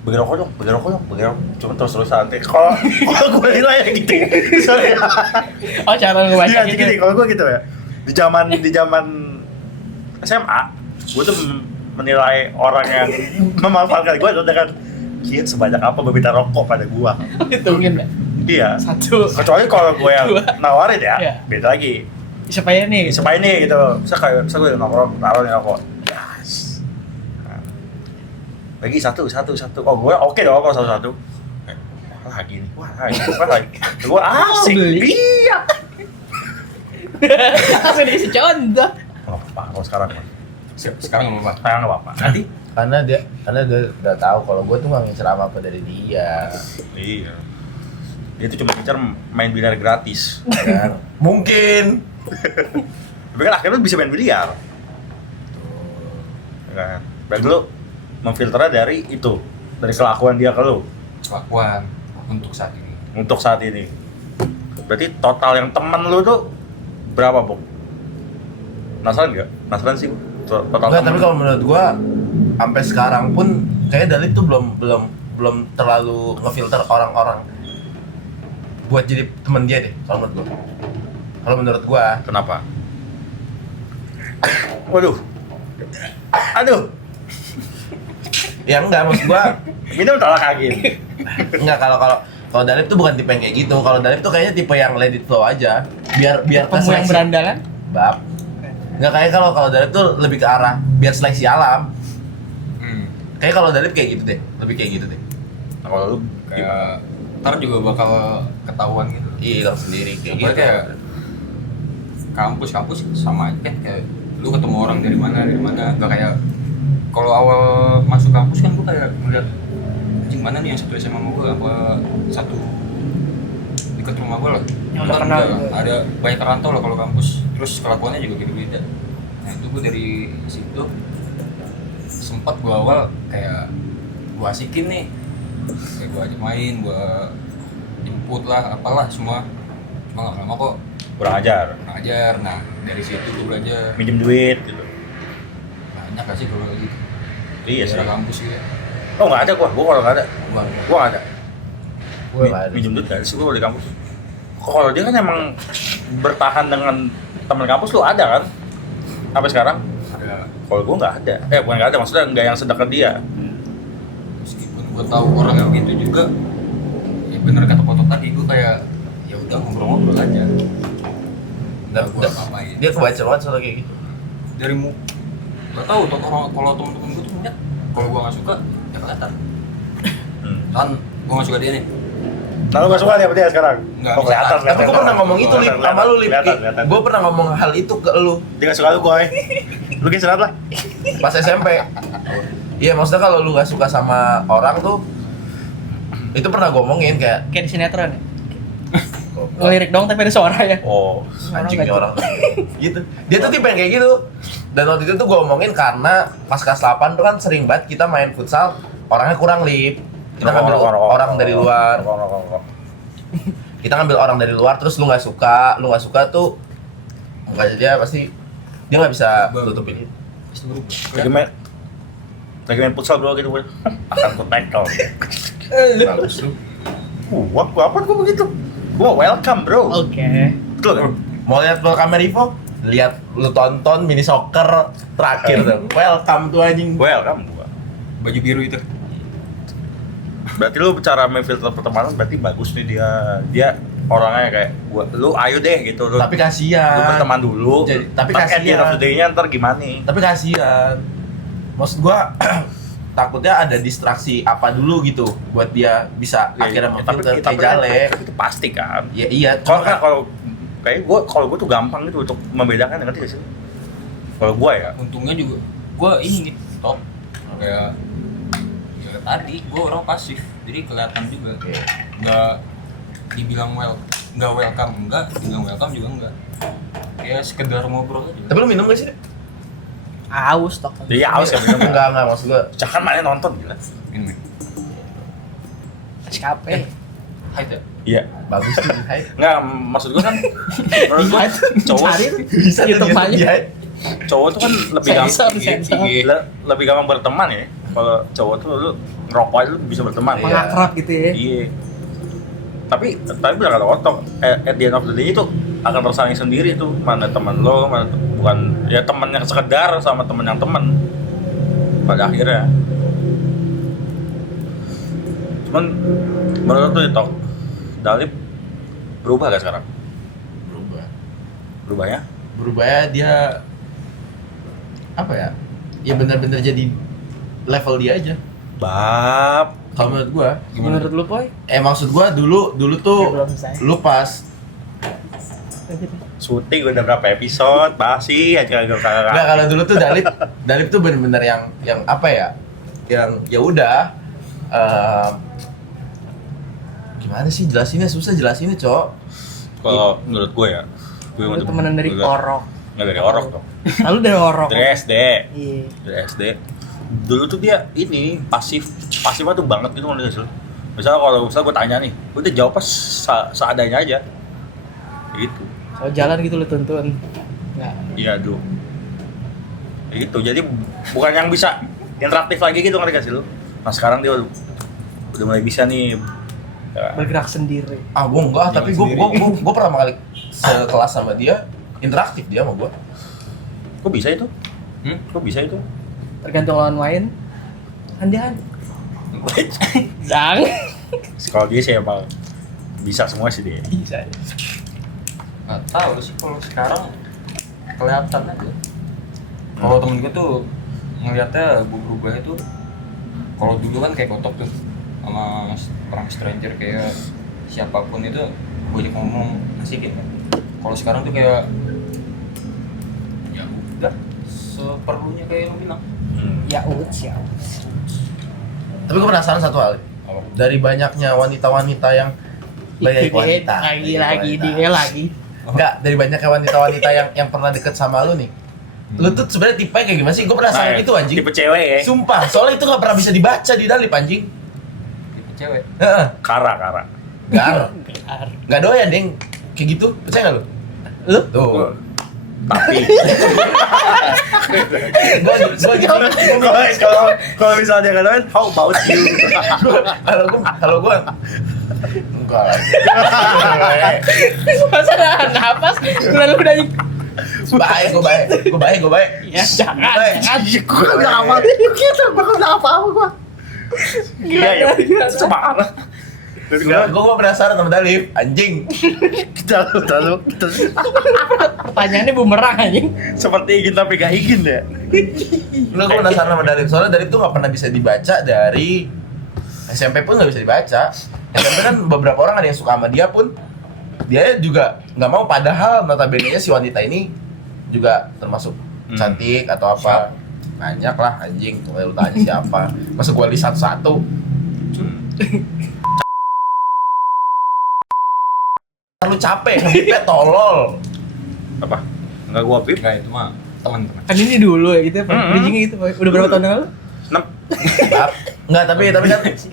bagi rokok dong. Cuma terus-terusan. Kalau gue nilai gitu. Sorry. Oh, cara ngebaca Iya, gitu. gini. Kalau gue gitu ya. Di zaman SMA, gue tuh menilai orang yang memanfaatkan gue dengan kian sebanyak apa meminta rokok pada gue. Hitungin ya. Iya. Satu. Kecuali kalau gue yang Dua. nawarin ya, Iya. beda lagi. Siapa ya nih? Supaya ini gitu, bisa gue nongkrong, taruh nih rokok. Yes. Nah. Lagi satu. Oh gue oke dong kalau satu. Lagi nih, wah lagi. Gue asik. beli. Iya. Langsung dikasih contoh. Oh, Pak, kalau sekarang Pak. Sekarang nggak apa-apa, Sekarang nggak apa-apa. nanti Karena dia udah tahu kalau gue tuh nggak ngincer apa dari dia. Iya. Dia tuh cuma ngincer main biliar gratis. Kan? Mungkin. Tapi kan akhirnya lu bisa main biliar. Ya kan? Berarti lu memfilternya dari itu, dari kelakuan dia ke lu kelakuan untuk saat ini. untuk saat ini. Berarti total yang temen lu tuh berapa, Bok? Penasaran nggak? Penasaran sih. Total Enggak, tapi temen. kalau menurut gua sampai sekarang pun kayaknya Dalit tuh belum terlalu ngefilter orang-orang buat jadi temen dia deh kalau menurut gua. Kalau menurut gua, Kenapa? Waduh. Aduh. ya enggak maksud gua Minum tolak angin. enggak kalau Dalit tuh bukan tipe yang kayak gitu. Kalau Dalit tuh kayaknya tipe yang let it flow aja. Biar Kamu yang berandalan? Bab. Enggak kayak kalau Dalit tuh lebih ke arah biar seleksi alam. Kayak kalau Dalit kayak gitu deh, lebih kayak gitu deh. Nah, kalau lu Kayak ntar juga bakal ketahuan gitu. Iya, hilang sendiri kayak Apalagi gitu. kayak kampus sama aja kan, kayak lu ketemu orang dari mana nggak kayak kalau awal masuk kampus kan gua kayak ngeliat anjing mana nih yang satu SMA sama gua, apa satu dekat rumah gua lah Yang Ntar udah kenal juga gitu. ada banyak rantau lah kalau kampus, terus kelakuannya juga beda-beda. Nah itu gua dari situ sempat gua awal kayak gua asikin nih, kayak gua ajak main, gua jemput lah apalah semua, cuma nggak lama kok kurang ajar, ngajar. Nah dari situ gue belajar minjem duit gitu. banyak gak sih kalau kayak gitu. Iya sih. Daerah kampus gitu. Oh nggak ada gua kalau nggak ada. Gua Gua nggak ada. Gue nggak ada. Minjem duit nggak ada sih gua di kampus. Kalau dia kan emang bertahan dengan teman kampus lu ada kan? Sampai sekarang? ada, Kalau gua nggak ada. Bukan nggak ada, maksudnya nggak yang sedekat dia. meskipun gue tahu orang yang gitu juga, ya bener kata foto tadi, gue kayak ya udah ngobrol-ngobrol aja. Nggak gue apa-apain. Dia kebaca banget soal kayak gitu. Dari mu, gak tahu tuh orang kalau temen-temen gue tuh ngeliat, kalau gue nggak suka ya kelihatan. Kan gue nggak suka dia nih. Nah, lu nggak suka dia sama dia sekarang? Nggak, Oh, kelihatan. misalkan. Tapi gue pernah ngomong itu Lip sama lu Lip. Kelihatan. Gue pernah ngomong hal itu ke lu Dia nggak suka lu, boy. Lu kayak serat lah. pas SMP. Iya, maksudnya kalau lu gak suka sama orang tuh itu pernah gue omongin kayak Kayak di sinetron ya? Ngelirik dong tapi ada suaranya. Oh, anjing nih orang gitu. Dia tuh tipe yang kayak gitu. Dan waktu itu tuh gue omongin karena pas kelas 8 tuh kan sering banget kita main futsal, orangnya kurang Lip. Kita ngambil orang dari luar. Kita ngambil orang dari luar terus lu nggak suka tuh mukanya dia pasti dia nggak bisa tutupin itu. Terus berubah. Lagi main futsal bro gitu gue. Akan ku tackle. Bagus lu. Gua apa gua begitu? Gua welcome bro. Oke. Betul kan? Mau lihat welcome Rivo? Lihat lu tonton mini soccer terakhir tuh. Welcome tuh anjing. Welcome gua. Baju biru itu. Berarti lu cara memfilter pertemanan berarti bagus nih dia orangnya kayak gua, lu ayo deh gitu lu. Tapi kasihan. Lu berteman dulu. Tapi Ntar at the end of kasihan. the day-nya ntar gimana nih? Tapi kasihan. Maksud gua takutnya ada distraksi apa dulu gitu buat dia bisa akhirnya memfilter kayak jale. Itu pasti kan. Ya iya, Kalau cuma kan kalau gua tuh gampang gitu untuk membedakan, ngerti gak sih? Kalau gua ya, Untungnya juga gue ini nih top kayak ya tadi gue orang pasif, jadi kelihatan juga Iya. nggak dibilang nggak welcome enggak, dibilang welcome juga enggak, kayak sekedar ngobrol aja. Tapi lu minum gak sih? Aus tok. dia haus kan minum. Enggak maksud gua. Jangan mana nonton gila. Ini SKP. hai ya. Iya. Bagus tuh, hai. Enggak, maksud gua kan menurut gua cowok Cari tuh. Bisa tuh YouTube dia aja. dia. cowok tuh kan lebih Sensor, gampang sensor. lebih gampang berteman ya. Kalau cowok tuh lu ngerokok aja lu bisa berteman. Iya. Mengakrab gitu ya. Iya. Tapi bilang kata otak, at the end of the day itu akan tersaring sendiri tuh mana teman lo, mana bukan ya teman yang sekedar sama teman yang teman pada akhirnya. Cuman menurut tuh itu Dalip berubah gak sekarang? Berubahnya? Berubahnya dia apa ya? Ya benar-benar jadi level dia aja. Bab. Kalau menurut gua, Menurut lu, Poy? maksud gua dulu Ya, tuh belum selesai. lu pas Syuting udah berapa episode, masih aja enggak kagak. kalau dulu tuh Dalip tuh benar-benar yang apa ya? Yang ya udah gimana sih jelasinnya, susah jelasinnya, Cok. Kalau menurut gue ya, gue Lu temenan dari orok. Nggak dari orok dong. Lalu dari orok. Dari SD. Iya. Dari SD. Dulu tuh dia ini pasifnya tuh banget gitu ngerti gak sih? Misalnya kalau gue tanya nih, gue udah jawab pas seadanya aja. Gitu. Kalau jalan gitu lu tuntun. Enggak. Iya, aduh. Gitu, jadi bukan yang bisa interaktif lagi gitu, ngerti gak sih lu? Nah sekarang dia udah mulai bisa nih ya. Bergerak sendiri. Ah, gue enggak, tapi gue sendiri. pertama kali sekelas sama dia, interaktif dia sama gue. Kok bisa itu? Hmm? Kok bisa itu? Tergantung lawan main. Andian. Dang. Kalau dia sih emang bisa semua sih dia. Bisa. Nggak tahu sih kalau sekarang kelihatan aja. Kalau temen gue tuh ngeliatnya gue berubah itu, kalau dulu kan kayak kotok tuh sama orang stranger kayak siapapun itu gue ajak ngomong ngasihin kan. Kalau sekarang tuh kayak ya udah seperlunya kayak lu bilang. Ya uts ya. Tapi gue penasaran satu hal. Oh. Dari banyaknya wanita-wanita yang wanita. Lagi dia lagi. Enggak, dari banyaknya wanita-wanita yang pernah deket sama lu nih. Lu tuh sebenarnya tipe kayak gimana sih? Gue penasaran itu anjing. Tipe cewek ya. Sumpah, soalnya itu gak pernah bisa dibaca di dalip anjing. Tipe cewek. Heeh. Kara. Gar. Gak doyan, Deng. Kayak gitu, percaya gak lu? Lu? Tuh. Tapi Gua kalau misalnya dia katakan how about you? kalau gua enggak lah. Masa nahan napas? Lalu udah Gue baik. ya jangan. Gue udah apa? Kita bakal apa gua? Iya ya. Coba. Gue penasaran sama Dalif, anjing. Terlalu Pertanyaannya bumerang anjing. seperti ingin tapi gak ingin ya. Lu gue penasaran sama Dalif, soalnya Dalif tuh gak pernah bisa dibaca dari SMP pun gak bisa dibaca. SMP kan beberapa orang ada yang suka sama dia pun dia juga nggak mau, padahal notabene-nya si wanita ini juga termasuk cantik atau apa. Banyak lah anjing, lu tanya siapa. Masa gua list satu-satu. Lu capek, ngepipet tolol. Apa? Enggak gua pip. Enggak, itu mah teman-teman. Kan ini dulu ya gitu, bridgingnya gitu. Udah berapa tahun yang lalu? 6. Enggak,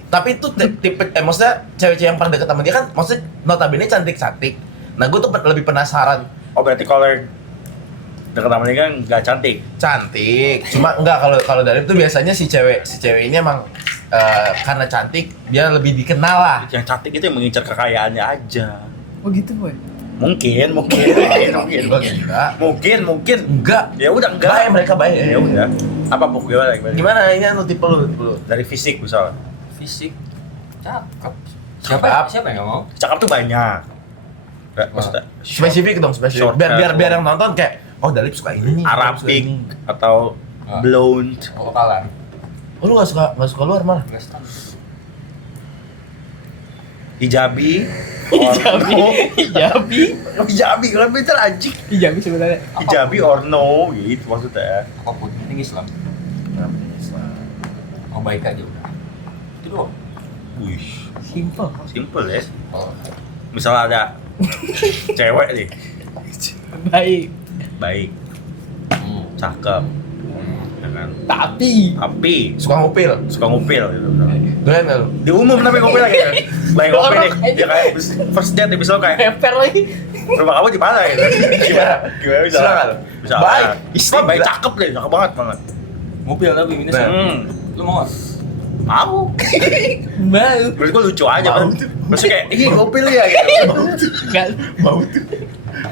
tapi itu tipe maksudnya cewek-cewek yang paling deket sama dia kan maksudnya notabene cantik-cantik. Nah, gue tuh lebih penasaran. Oh berarti kalau yang dekat sama dia kan nggak cantik. Cantik, cuma enggak, kalau dari itu biasanya si cewek ini emang karena cantik dia lebih dikenal lah. Yang cantik itu yang mengincar kekayaannya aja. Oh gitu, Boy. Mungkin. Mungkin. Enggak. Ya udah enggak. Baik, mereka baik. Ya udah. Apa pok gimana? Gimana ini anu tipe lu? Dari fisik misalnya. Fisik cakep. Cakep. Siapa yang nggak mau? Cakep tuh banyak. Nggak, maksudnya Spesifik dong, spesifik. Short Biar hair. yang nonton kayak oh Dalip suka ini nih. Dalip suka Arabik ini. atau blonde. Lokalan. Oh, lu enggak suka luar malah. Enggak standar. Hijabi. Hijabi kan pintar anjing. Hijabi sebenarnya. Hijabi or no gitu maksudnya. Apapun, penting Islam. Mau baik aja udah. Itu doang. Wih, Simple. simple ya. Oh. Misalnya ada cewek nih, Baik. baik, cakep, ya kan? Tapi Suka ngupil. suka ngupil gitu. Doyan enggak lu? Di umum tapi ngupil lagi ya. Baik ngupil nih, dia kayak first date nih, misalnya kayak Pepper lagi. rumah kamu di mana gitu. Gimana bisa? Silakan. Bisa. Baik. Istri baik, cakep deh, cakep banget. Mobil tapi minus. Nah. Lu mau nggak? Mau. Mau. Menurut gua lucu aja Mau. kan. Maksudnya kayak, ih ngupil ya gitu. Enggak. Mau tuh.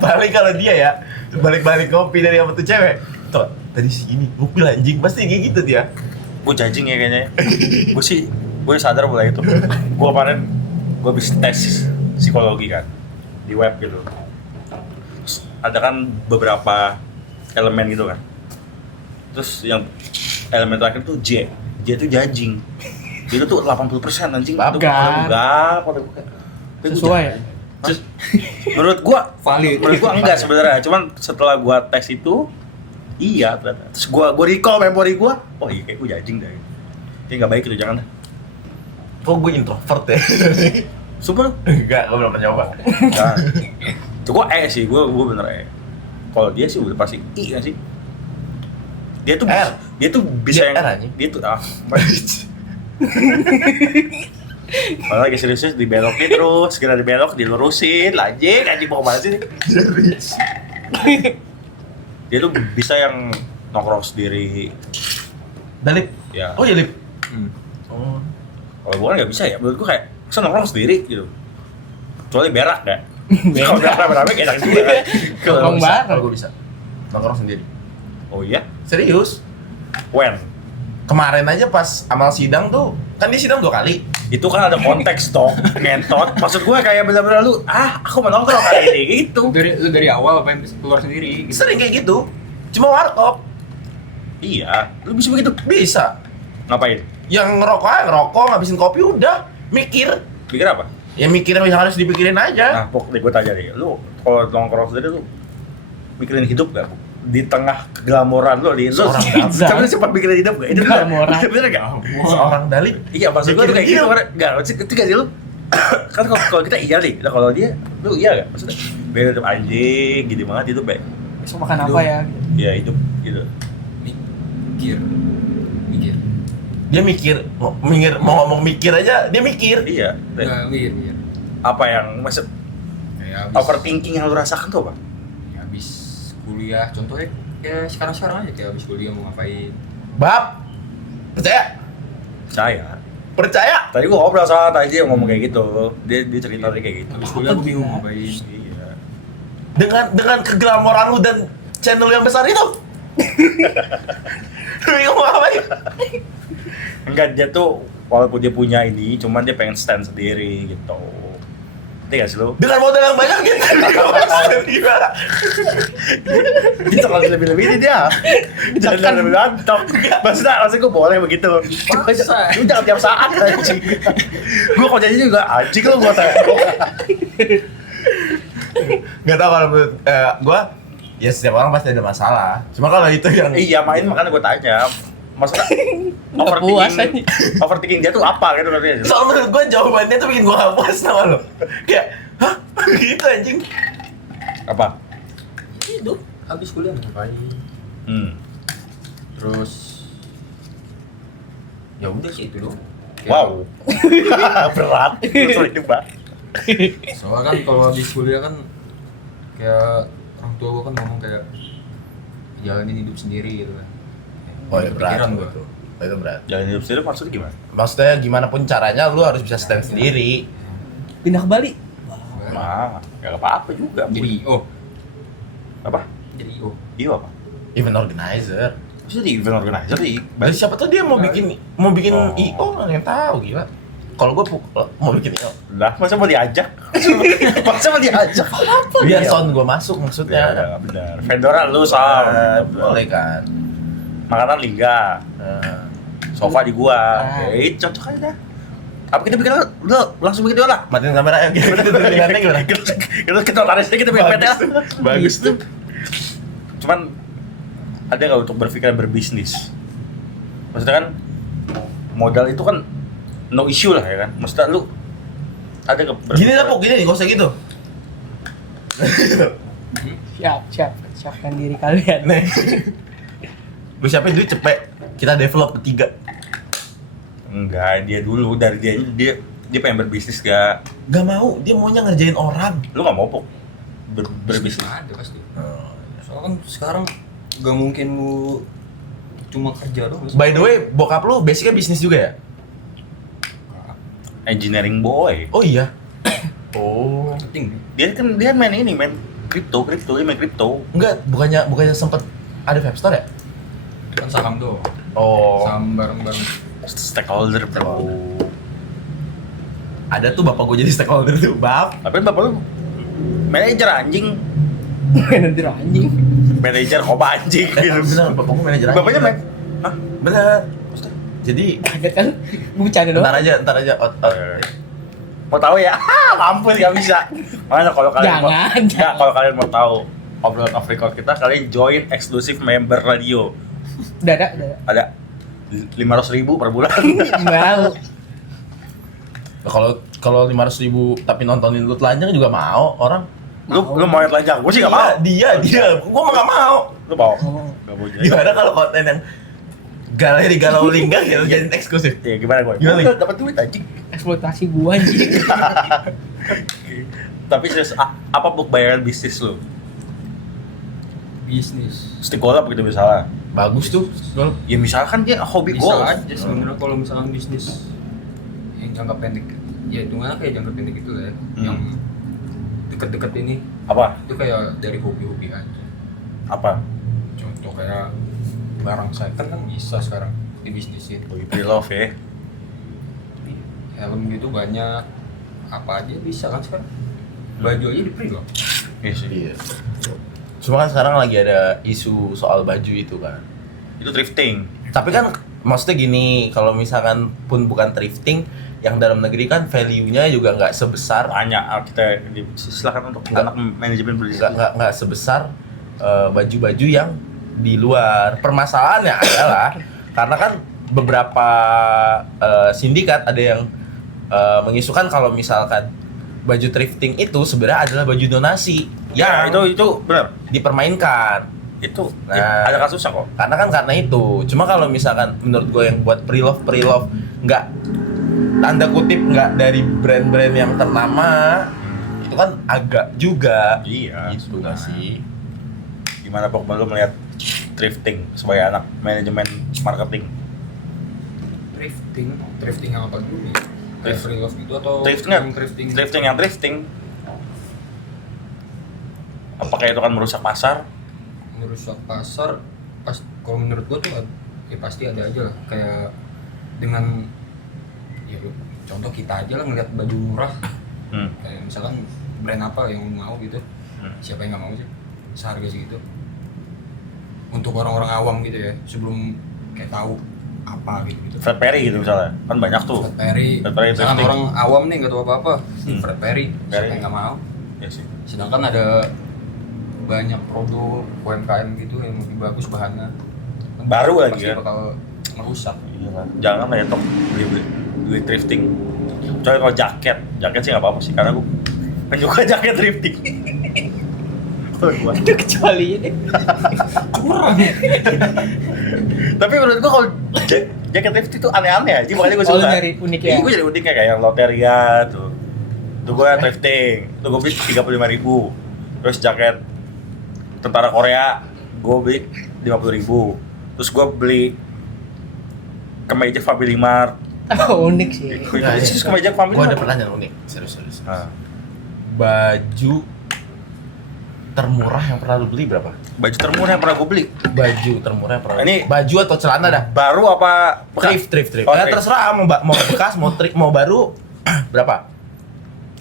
Paling kalau dia ya balik-balik kopi dari sama tuh cewek. Tuh, tadi segini ngupil anjing, pasti kayak gitu dia. Gue judging ya kayaknya. Gue sadar mulai itu. Gue kemarin gue habis tes psikologi kan di web gitu. Terus ada kan beberapa elemen gitu kan. Terus yang elemen terakhir tuh J itu judging. Itu tuh 80% anjing. Itu Enggak. Sesuai ya? Terus, menurut gua Valid. menurut gua enggak sebenarnya. Cuman setelah gua tes itu iya ternyata. Terus gua recall memori gua, oh iya kayak gua judging deh. Ini enggak baik itu, jangan dah. Kok gue introvert ya? Super. Enggak, gue belum pernah nyoba. Nah, itu gua sih, gua bener Kalau dia sih udah pasti I kan sih. Dia tuh R. dia tuh bisa Dia R anjing. dia tuh Kalau lagi serius dibelokin terus, segera dibelok, dilurusin, anjing mau kemana sih? Dia tuh bisa yang nongkrong sendiri. Dalip. Ya. Oh iya Lip. Hmm. Oh. Kalau gue kan nggak bisa ya, menurut gue kayak masa nongkrong sendiri gitu. Kecuali berak dah. Kalau berak rame-rame kayak enak juga. Nongkrong bareng. Kalau gue bisa nongkrong sendiri. Oh iya? Serius. When? Kemarin aja pas amal sidang tuh, kan dia sidang 2 kali. Itu kan ada konteks dong, ngentot. Maksud gue kayak bener-bener lu, aku mau nongkrong kali ini gitu. Lu dari awal apa yang keluar sendiri gitu. Sering kayak gitu. Cuma warkop Iya, lu bisa begitu. bisa. Ngapain? Yang ngerokok, ngabisin kopi udah mikir. Pikir apa? Ya mikirin yang harus dipikirin aja. Nah, pokoknya gue tanya deh, lu kalau nongkrong sendiri lu mikirin hidup gak? Bu? Di tengah keglamoran lu di Seorang Zat. Tapi lu sempat mikirin hidup gak? Itu Glamoran. bener gak? Seorang Dalip. Iya, maksud gue tuh kayak gitu. Gak, maksud ketika sih lu kan kalau kita iya nih, nah kalau dia, lu iya gak? Maksudnya beda hidup anjing, gitu banget itu baik. Besok makan Hidup. apa ya? Iya hidup gitu. Mikir. Dia mikir mau ngomong mikir aja, dia mikir. Iya. Enggak, mikir. Apa yang maksud Kayak habis overthinking yang lu rasakan tuh apa? ya, habis kuliah, contohnya kayak sekarang aja kayak habis kuliah mau ngapain. Bab, percaya? Percaya. Tadi gua ngobrol sama Taji yang ngomong kayak gitu. Dia cerita tadi kayak gitu. Habis kuliah gue bingung mau ngapain. Iya. Dengan keglamoran lu dan channel yang besar itu. Lu bingung mau ngapain? Enggak, dia tuh walaupun dia punya ini, cuman dia pengen stand sendiri gitu. Ngerti gak sih lu? Dengan modal yang banyak gitu. Gimana? Itu kalau lebih-lebih ini dia. Jangan lebih mantap. Maksudnya gue boleh begitu. Masa? Lu jangan tiap saat anjing. Gue kalau jadi juga anjing lu gua tanya. Nggak tahu kalau menurut gua, ya setiap orang pasti ada masalah. Cuma kalau itu yang Iya, main makanya gue tanya. Maksudnya Nggak puas aja. overthinking dia tuh apa gitu katanya. soal menurut gua jawabannya tuh bikin gua nggak puas sama lo. Kayak, hah? Gitu anjing. Apa? Hidup habis kuliah mau ngapain. Terus ya udah sih itu dong. Wow. Berat. Terus itu, Pak. Soalnya kan kalau habis kuliah kan kayak orang tua gua kan ngomong kayak jalanin hidup sendiri gitu kan. Oh ya berat. Pikiran gua. Oh, itu berat. Jalan hidup sendiri maksudnya gimana? Maksudnya gimana pun caranya lu harus bisa stand sendiri. Pindah ke Bali. Nah, gak apa-apa juga. Jadi Apa? jadi Iya apa? Event organizer. Maksudnya di event organizer di Dan siapa tuh dia mau bikin Oh. IO nggak ada yang tahu gila. Kalau gua mau bikin IO, lah, masa mau diajak? Masa mau diajak? biar Iya. sound gua masuk Ya, maksudnya. benar. Vendoran lu sama. Boleh kan. Makanan lingga. Nah, Sofa di gua. Ah. Cocok aja dah. Apa kita bikin lu langsung bikin lah. matiin kamera ya. Kita tulisannya gimana? Kita tarik sedikit kita bikin PT lah. Bagus tuh. Cuman ada nggak untuk berpikiran berbisnis? Maksudnya kan modal itu kan no issue lah ya kan. Maksudnya lu ada nggak Gini lah Puk, gini nih, gak usah gitu. Siapkan diri kalian. Nih. Lu siapin duit cepet. Kita develop bertiga. Enggak, dia dulu dari dia pengen berbisnis gak? Gak mau, dia maunya ngerjain orang. Lu nggak mau Puk? Berbisnis. ada pasti. Soalnya kan sekarang gak mungkin lu cuma kerja doang. By the way, bokap lu basicnya bisnis juga ya? Engineering boy. Oh iya. Oh. Marketing. Dia main ini, main kripto, dia main kripto. Enggak, bukannya sempet ada Webstore ya? Kan saham tuh. Oh. Saham bareng-bareng. Stakeholder bro. Ada tuh bapak gue jadi stakeholder tuh, Bab. Tapi bapak lu manajer anjing, Manajer anjing. manajer koba anjing gitu. Bener, bapak gue manajer aja. Bapaknya main. Hah? Bener. Jadi Kaget kan? Gue bercanda doang. ntar aja. Mau tahu ya? Mampus gak bisa. Makanya kalau kalian Jangan. kalau kalian mau tahu obrolan off record kita, kalian join eksklusif member radio. Udah ada. Ada 500.000 per bulan. Mau. Kalau 500.000 tapi nontonin lu telanjang juga mau orang. Lu mau yang telanjang? Gue sih gak mau. Dia. Gua mah gak mau. Lu mau? Mau. Gak mau jadi. Gimana kalau konten yang galeri galau lingga gitu jadi eksklusif? Ya gimana gue? Gimana, Ling? Dapat duit anjing. Eksploitasi gua anjing. Tapi serius, apa Buk bayaran bisnis lu? Bisnis. Stick golap gitu misalnya. Bagus tuh. Gol. Ya misalkan dia hobi Bisa golf. aja sebenarnya kalau misalkan bisnis yang jangka pendek. Ya hitungannya kayak jangka pendek itu lah ya. Yang deket-deket ini Apa? itu kayak dari hobi-hobi aja. Apa? Contoh kayak barang second kan bisa sekarang dibisnisin. Hobi pre-love ya. Helm gitu banyak, apa aja bisa kan sekarang. Baju aja di pre loh. Iya sih. Iya. Cuma kan sekarang lagi ada isu soal baju itu kan. Itu thrifting. Tapi kan maksudnya gini, kalau misalkan pun bukan thrifting, yang dalam negeri kan value-nya juga nggak sebesar, Banyak kita silakan untuk Nggak. anak manajemen berdiskusi. nggak sebesar baju-baju yang di luar. Permasalahannya adalah karena kan beberapa sindikat ada yang mengisukan kalau misalkan baju thrifting itu sebenarnya adalah baju donasi Ya, yang itu benar. dipermainkan. Itu Nah. ada kasusnya kok. Karena itu. Cuma kalau misalkan menurut gue yang buat pre-love nggak tanda kutip nggak dari brand-brand yang ternama, itu kan agak juga. Iya. Gitu nggak sih? Gimana Pok lu melihat thrifting sebagai anak manajemen marketing? Thrifting yang apa dulu nih? Kayak free love gitu atau yang thrifting? Thrifting. Apakah itu akan merusak pasar? Merusak pasar, pas kalau menurut gua tuh ya pasti ada aja lah, kayak dengan ya contoh kita aja lah ngeliat baju murah, kayak misalkan brand apa yang mau gitu, siapa yang nggak mau sih seharga segitu untuk orang-orang awam gitu ya, sebelum kayak tahu apa gitu. Fred Perry gitu misalnya, kan banyak tuh. Fred Perry, misalkan thrifting. orang awam nih nggak tahu apa-apa, Fred Perry, siapa Perry. yang nggak mau? Ya sih. Sedangkan ada banyak produk UMKM gitu yang lebih bagus bahannya. Baru lagi Pasti kan? bakal merusak. Iya kan. Jangan lah ya Tok beli thrifting. Kecuali kalau jaket sih nggak apa-apa sih karena gue penyuka jaket thrifting. Kalau gua. Itu kecuali ini. Tapi menurut gua kalau jaket thrifting itu aneh-aneh aja, makanya gua Oh, lu suka. nyari unik ya? Iya, gua nyari unik kayak yang Loteria tuh. Tuh gua thrifting, tuh gua beli 35.000. Terus jaket tentara Korea gua beli 50.000. Terus gua beli kemeja Family Mart. Oh, unik sih. Terus kemeja Family Gue ada Mart. pertanyaan unik, serius. Nah, Baju termurah yang pernah lu beli berapa? baju termurah yang pernah gua beli. Baju termurah yang pernah. Ini- baju atau celana dah? Baru apa bekas? Thrift. Oh, Ya thrift. terserah mau bekas, mau baru berapa?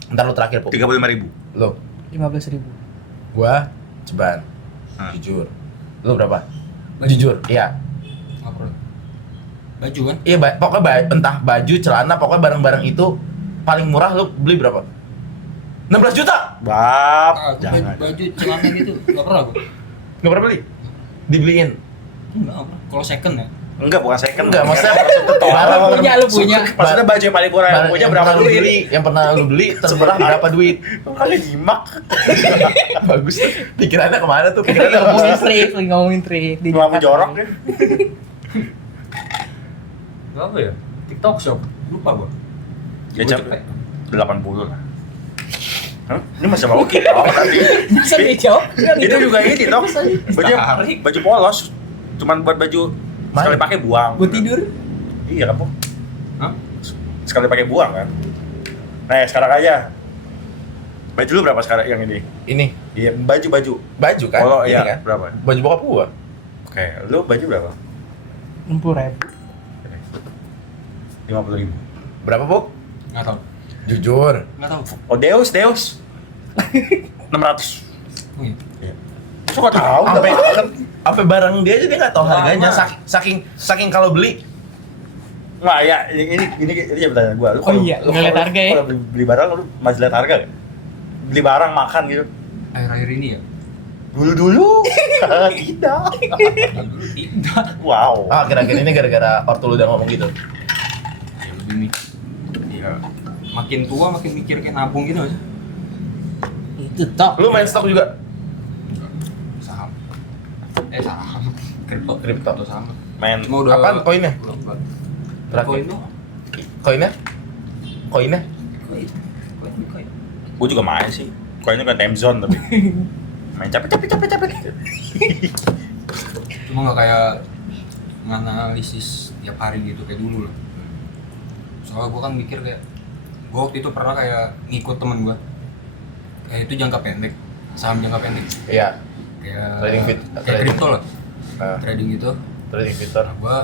Ntar lu terakhir, Puk. 35.000. Lu, 15.000. gua ceban. Jujur. Lu berapa? Baju. Jujur, iya. Apa? Baju kan? Iya, pokoknya entah baju, celana, pokoknya barang-barang itu paling murah lu beli berapa? 16 juta. Bab, Aku baju celana gitu nggak pernah gua. Nggak pernah beli? Dibeliin? Enggak apa. Kalau second ya. Enggak, bukan second. Enggak, maksudnya Lu punya, lu punya. Maksudnya baju yang paling murah, yang punya yang berapa pernah lu duit? beli, yang pernah lu beli termurah berapa duit? Kali nyimak. Bagus tuh. Pikirannya kemana tuh? Lagi Pikirannya ngomongin thrift, lagi ngomongin thrift. Di Lampu Jakarta. jorok ya. Berapa ya? TikTok shop. Lupa gua. Ya, Gua cepet. cepet. 80 lah. Hah? Ini masih mau kita tadi. Masa dia jawab? Itu juga ini dong. Baju Tarik. baju polos. Cuman buat baju sekali pakai buang. Buat tidur. Iya kan, Bu? Hah? Sekali pakai buang kan. Nah, ya, sekarang aja. Baju lu berapa sekarang yang ini? Ini Iya, baju. baju kan? Kalau Ini iya, kan? berapa? Baju bokap gua. Oke, lu baju berapa? 60.000. 50.000. Berapa, Bu? Nggak tahu. Jujur. Nggak tahu. Oh, Deus. 600. Oh, iya. Masa gak tahu? Sampai barang dia aja dia nggak tahu harganya. Lama. Saking kalau beli Nggak, ya ini pertanyaan gua. Lu Oh iya, ngeliat harga ya? Kalau beli barang lu masih lihat harga gak? Beli barang makan gitu. Akhir-akhir ini ya. Dulu. Tidak. Dulu tidak. Wow. akhir-akhir ini gara-gara ortu lu udah ngomong gitu. Ya lebih ya makin tua makin mikir kayak nabung gitu aja. Itu top. Lu main stok juga? Saham. Saham. Kripto. Atau saham. Main Cuma udah Apaan koinnya? Udah. Terakhir. Koin doang. Koinnya? Koin. gua juga main sih. Koinnya kan time zone tapi. Main capek. Cuma nggak kayak menganalisis tiap hari gitu kayak dulu lah. Soalnya gue kan mikir kayak gue waktu itu pernah kayak ngikut temen gue kayak itu jangka pendek, saham jangka pendek Iya. kayak Trading kripto lah, Ah. trading gitu. Trading Twitter. Nah, gue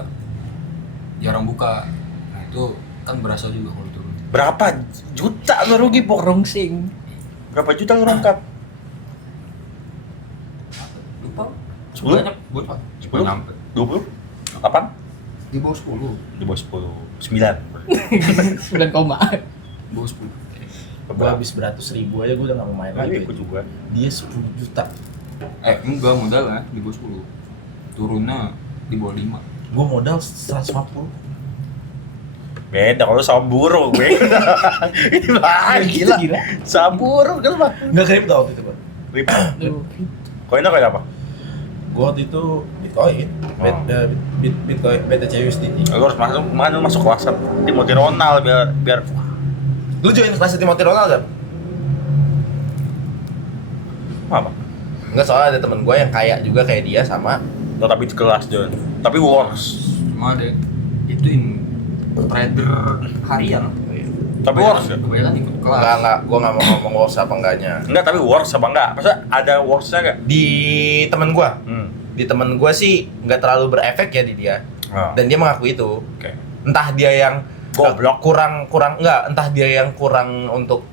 jarang buka. Nah itu kan berasa juga kalau turun. Berapa juta lu rugi, Pok? Rongsing. Berapa juta lu rongkap? Lupa. 10? Banyak, buat pak. 10? Nyampe. 20? 8? Di bawah 10. Di bawah 10. 9. 9 koma. Di bawah 10. Gue habis beratus ribu aja gue udah gak mau main lagi. Aku juga. Dia 10 juta. Enggak modalnya di bawah 10. Turunnya di bawah 5. Gue modal 150. Beda kalau sama burung, gue. Ini lagi Itu gila. gila. Sama burung kan, Pak. Enggak kripto waktu itu, Bang. Tuh. Koinnya kayak apa? Gue waktu itu Bitcoin, Bitcoin, BTC USDT. Lu harus masuk kelas Timothy Ronald biar Lu join kelas Timothy Ronald gak? apa? Enggak, soalnya ada temen gue yang kaya juga kayak dia sama. Tapi di kelas John. Tapi worse. Cuma ada ituin trader harian. Tapi worse ya? Kebanyakan ikut kelas. Enggak, gue gak mau ngomong worse apa enggaknya. Enggak, tapi worse apa enggak? Maksudnya ada worse-nya enggak? Di temen gue, Hmm. di temen gue sih nggak terlalu berefek ya di dia. Oh. Dan dia mengaku itu. Oke. Entah dia yang Goblok. kurang enggak, entah dia yang kurang untuk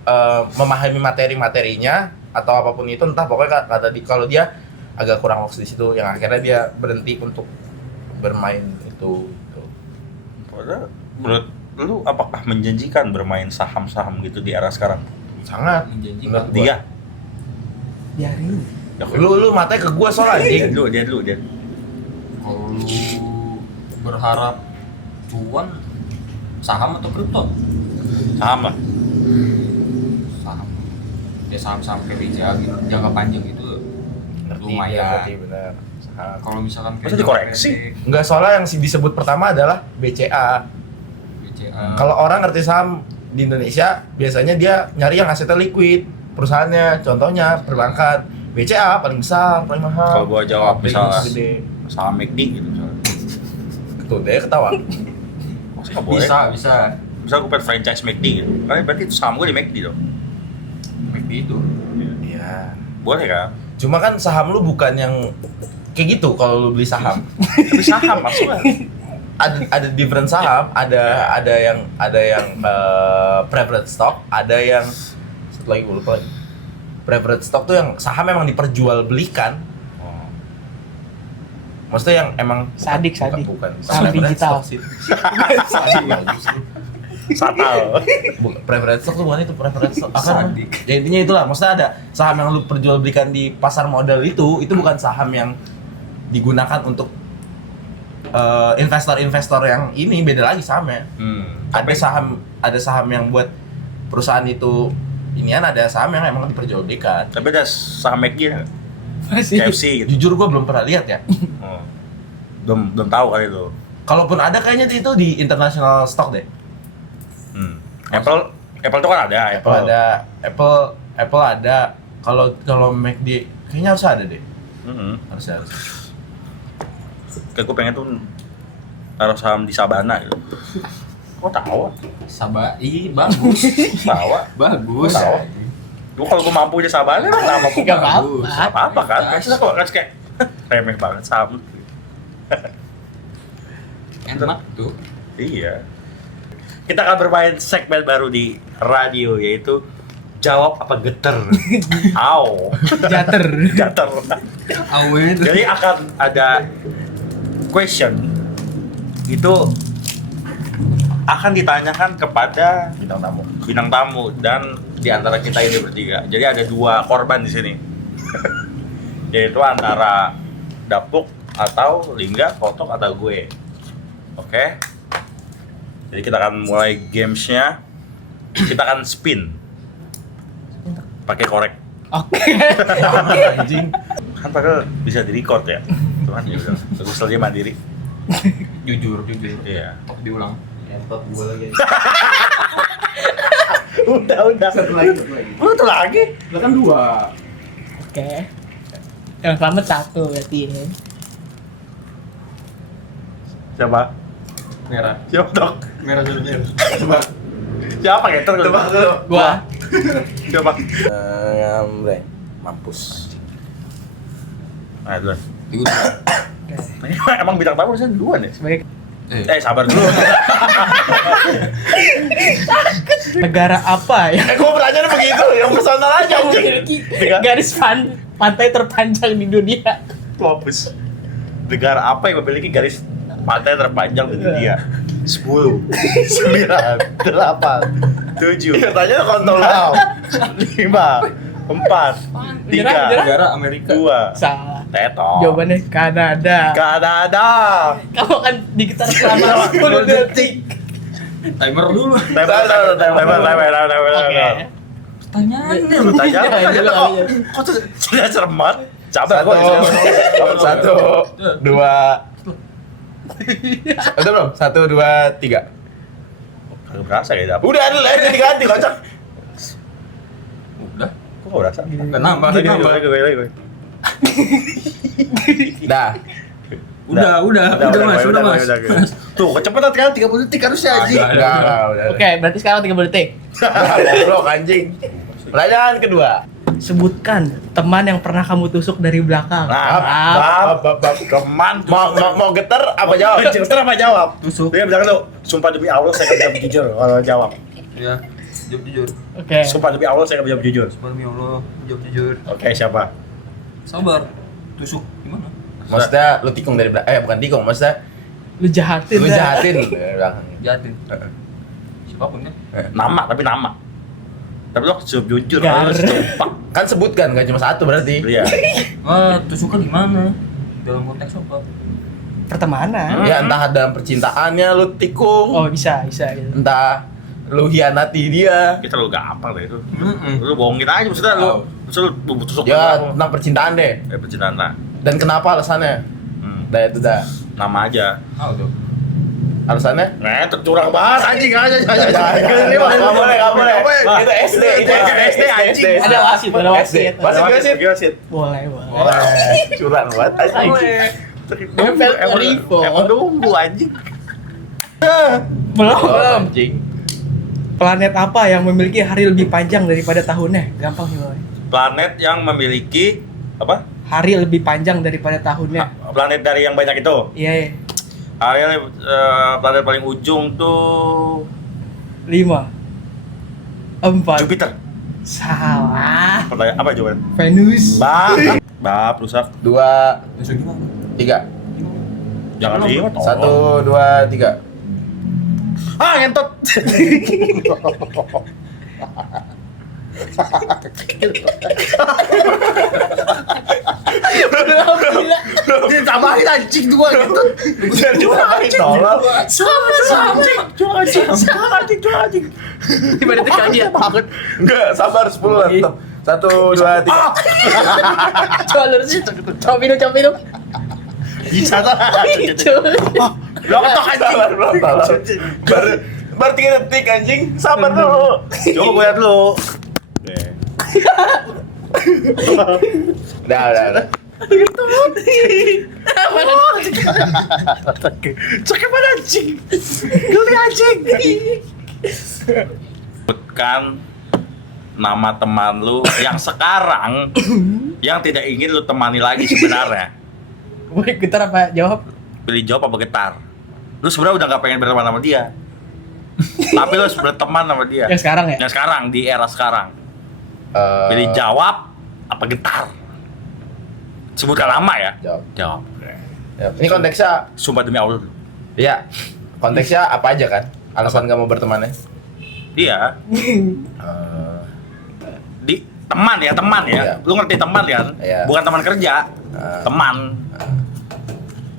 memahami materi-materinya atau apapun itu, entah pokoknya kata di kalau dia agak kurang fokus di situ yang akhirnya dia berhenti untuk bermain itu gitu. Padahal menurut lu apakah menjanjikan bermain saham-saham gitu di era sekarang? Sangat Menjanjikan. menurut gua. Dia. Biarin. Ya, Lu matanya ke gua soalnya dia anjing. dulu. Kalau lu berharap cuan saham atau kripto? Saham lah. Saham. Ya saham-saham kayak BCA gitu, jangka panjang itu Ngerti lumayan. dia berarti benar. Sangat. Kalau misalkan Masa dikoreksi? Enggak, soalnya yang disebut pertama adalah BCA. BCA. Kalau orang ngerti saham di Indonesia, biasanya dia nyari yang asetnya liquid, perusahaannya, contohnya perbankan. BCA paling besar, paling mahal. Kalau gua jawab Paling misalnya gede. saham McD gitu misalnya. Tuh dia ketawa. Masa nggak boleh? bisa Misal gue pengen franchise McD gitu. Kan berarti itu saham gue di McD dong. McD itu. Iya. Boleh kan? Cuma kan saham lu bukan yang kayak gitu kalau lu beli saham. Tapi saham maksudnya. Ada different saham, ada yang preferred stock, ada yang satu lagi gue lupa lagi. Preferred stock tuh yang saham memang diperjualbelikan. Oh. Maksudnya yang emang Sadik. bukan Saham preferred digital. stock sih. Sadik bagus. Satal. Preferred stock tuh bukan itu preferred stock. Apa namanya? Sadik. Ya intinya itulah, maksudnya ada saham yang lu perjualbelikan di pasar modal itu bukan saham yang digunakan untuk investor-investor yang ini, beda lagi sahamnya. Ada saham yang buat perusahaan itu inian, ada saham yang emang diperjualbelikan. Tapi ada saham McD ya? Masih. KFC gitu. Jujur gue belum pernah lihat ya. Oh. Belum tahu kali itu. Kalaupun ada kayaknya itu di international stock deh. Apple tuh kan ada. Apple ada. Kalau McD kayaknya harus ada deh. Harus. Kayak gue pengen tuh taruh saham di Sabana gitu. Kok tahu? Ih, bagus. Tahu? Bagus. Tahu. Lu kalau gue mampu di Sabana kan apa pun. Gak Nggak apa-apa. apa kan? Biasanya kok kan kayak remeh banget saham. Enak tuh. Iya. Kita akan bermain segmen baru di radio, yaitu jawab apa geter. Au. Jater. Geter. Awet. Jadi akan ada question itu akan ditanyakan kepada bintang tamu dan di antara kita ini bertiga. Jadi ada dua korban di sini. Yaitu antara Dapuk atau Lingga, Kotok atau gue. Oke. Jadi kita akan mulai gamesnya. Kita akan spin pakai korek. Oke. Anjing. Kan padahal bisa di-record ya. Cuman ya udah, bagus aja mandiri. Jujur. Iya. Top diulang. Entot gue lagi. Udah. Satu lagi. Satu lagi. Lo kan 2. Oke. Yang selamat 1 berarti ya. Siapa? Merah. Siapa dok? Merah dulu merah. Tebak. Siapa gitu? Tebak dulu. Gua. Siapa? Ngamble. Mampus. Nah, duluan. Itu Emang bintang tamu harusnya duluan ya? Sebagai Sabar dulu. negara apa ya Gua pertanyaannya begitu, yang personal aja yang anjing. memiliki garis pantai terpanjang di dunia? Mampus. Negara apa yang memiliki garis pantai terpanjang di dunia? 10, 9, 8, 7, Iya, tanya kontol now. 5, 4, 3, Nyerah. negara Amerika. 2, Salah. Teto. Jawabannya Kanada. Kanada. Kamu akan digitar selama 10 detik. Timer dulu. Timer. Oke. Pertanyaannya Lu tanya apa? Iya, Tanya iya, kok. iya. Kok tuh sudah cermat? Sabar Satu, dua. Udah belum? 1, 2, 3. Kagak berasa ya dapet. Udah, jadi ganti kocak. udah. Kok gak berasa? Nggak nambah, Lagi, nambah. lagi. Dah. Udah mas. Tuh, kecepatan kan 30 detik harusnya anjing. Enggak, udah. Oke, berarti sekarang 30 detik. Goblok anjing. Pertanyaan kedua. Sebutkan teman yang pernah kamu tusuk dari belakang. Nah, teman Mau geter apa jawab? Geter apa jawab? Tusuk. Dia bilang lu, sumpah demi Allah saya akan jawab jujur kalau jawab. Ya, jawab jujur. Oke. Sumpah demi Allah saya akan jawab jujur. Demi Allah, jawab jujur. Oke, siapa? Sabar. Tusuk gimana? Maksudnya lu tikung dari belakang. Bukan tikung, maksudnya Lu jahatin. lu dah. jahatin dari belakang. Jahatin. Siapapun kan. Nama, tapi nama. Tapi lo jawab jujur, Gar. kalau lu sumpah. Kan sebutkan, gak cuma satu berarti. Iya. Tusuknya gimana? Dalam konteks apa? Pertemanan. Ya entah dalam percintaannya lu tikung, Oh, bisa gitu. entah lu hianati dia. Kita terlalu gampang deh itu. Mm-mm. Lu bohongin aja maksudnya lu. Maksudnya lu tusuk Ya doang. tentang percintaan deh. Percintaan lah. Dan kenapa alasannya? Dah itu dah. Nama aja. Tuh. Alasannya? Nah, tercurang banget anjing aja. Gak boleh. Itu SD, itu SD, anjing. Ada wasit, ada wasit. Wasit. Boleh. Curang banget anjing. Nempel Rivo. Emang nunggu anjing. Belum. Anjing. Planet apa yang memiliki hari lebih panjang daripada tahunnya? Gampang sih, Boy. Planet yang memiliki apa? Hari lebih panjang daripada tahunnya. Planet dari yang banyak itu. Iya. Area planet paling ujung tuh 5 4 Jupiter. Salah. Pertanyaan apa jawaban? Venus. Bab rusak. 2, Tusuk gimana? 3. Jangan lihat. 1, 2, 3. Ngentot. Dia tambahin anjing dua gitu. Tolong. Jual anjing. Berarti kaji ya takut. Enggak, sabar 10 lah tetap. 1, 2, 3. Coba lurus sih. Coba minum. Bisa tak? Lo ketok anjing. Sabar, belum tolong. Baru 3 detik anjing. Sabar dulu. Coba gue lihat dulu. Udah. Sakit banget anjing. Geli anjing. Sebutkan nama teman lu yang sekarang yang tidak ingin lu temani lagi sebenarnya. Boleh getar apa jawab? Pilih jawab apa getar. Lu sebenarnya udah gak pengen berteman sama dia. Tapi lu harus berteman sama dia. Yang sekarang ya? Yang sekarang, di era sekarang. Pilih jawab apa getar. Sebutkan nama ya. Jawab. Oke. Ya, ini konteksnya, Sumpah demi Allah dulu. ya konteksnya apa aja kan? Alasan gak mau bertemannya? Iya. Di teman ya. Iya. Lu ngerti teman kan? Iya. Bukan teman kerja. Teman.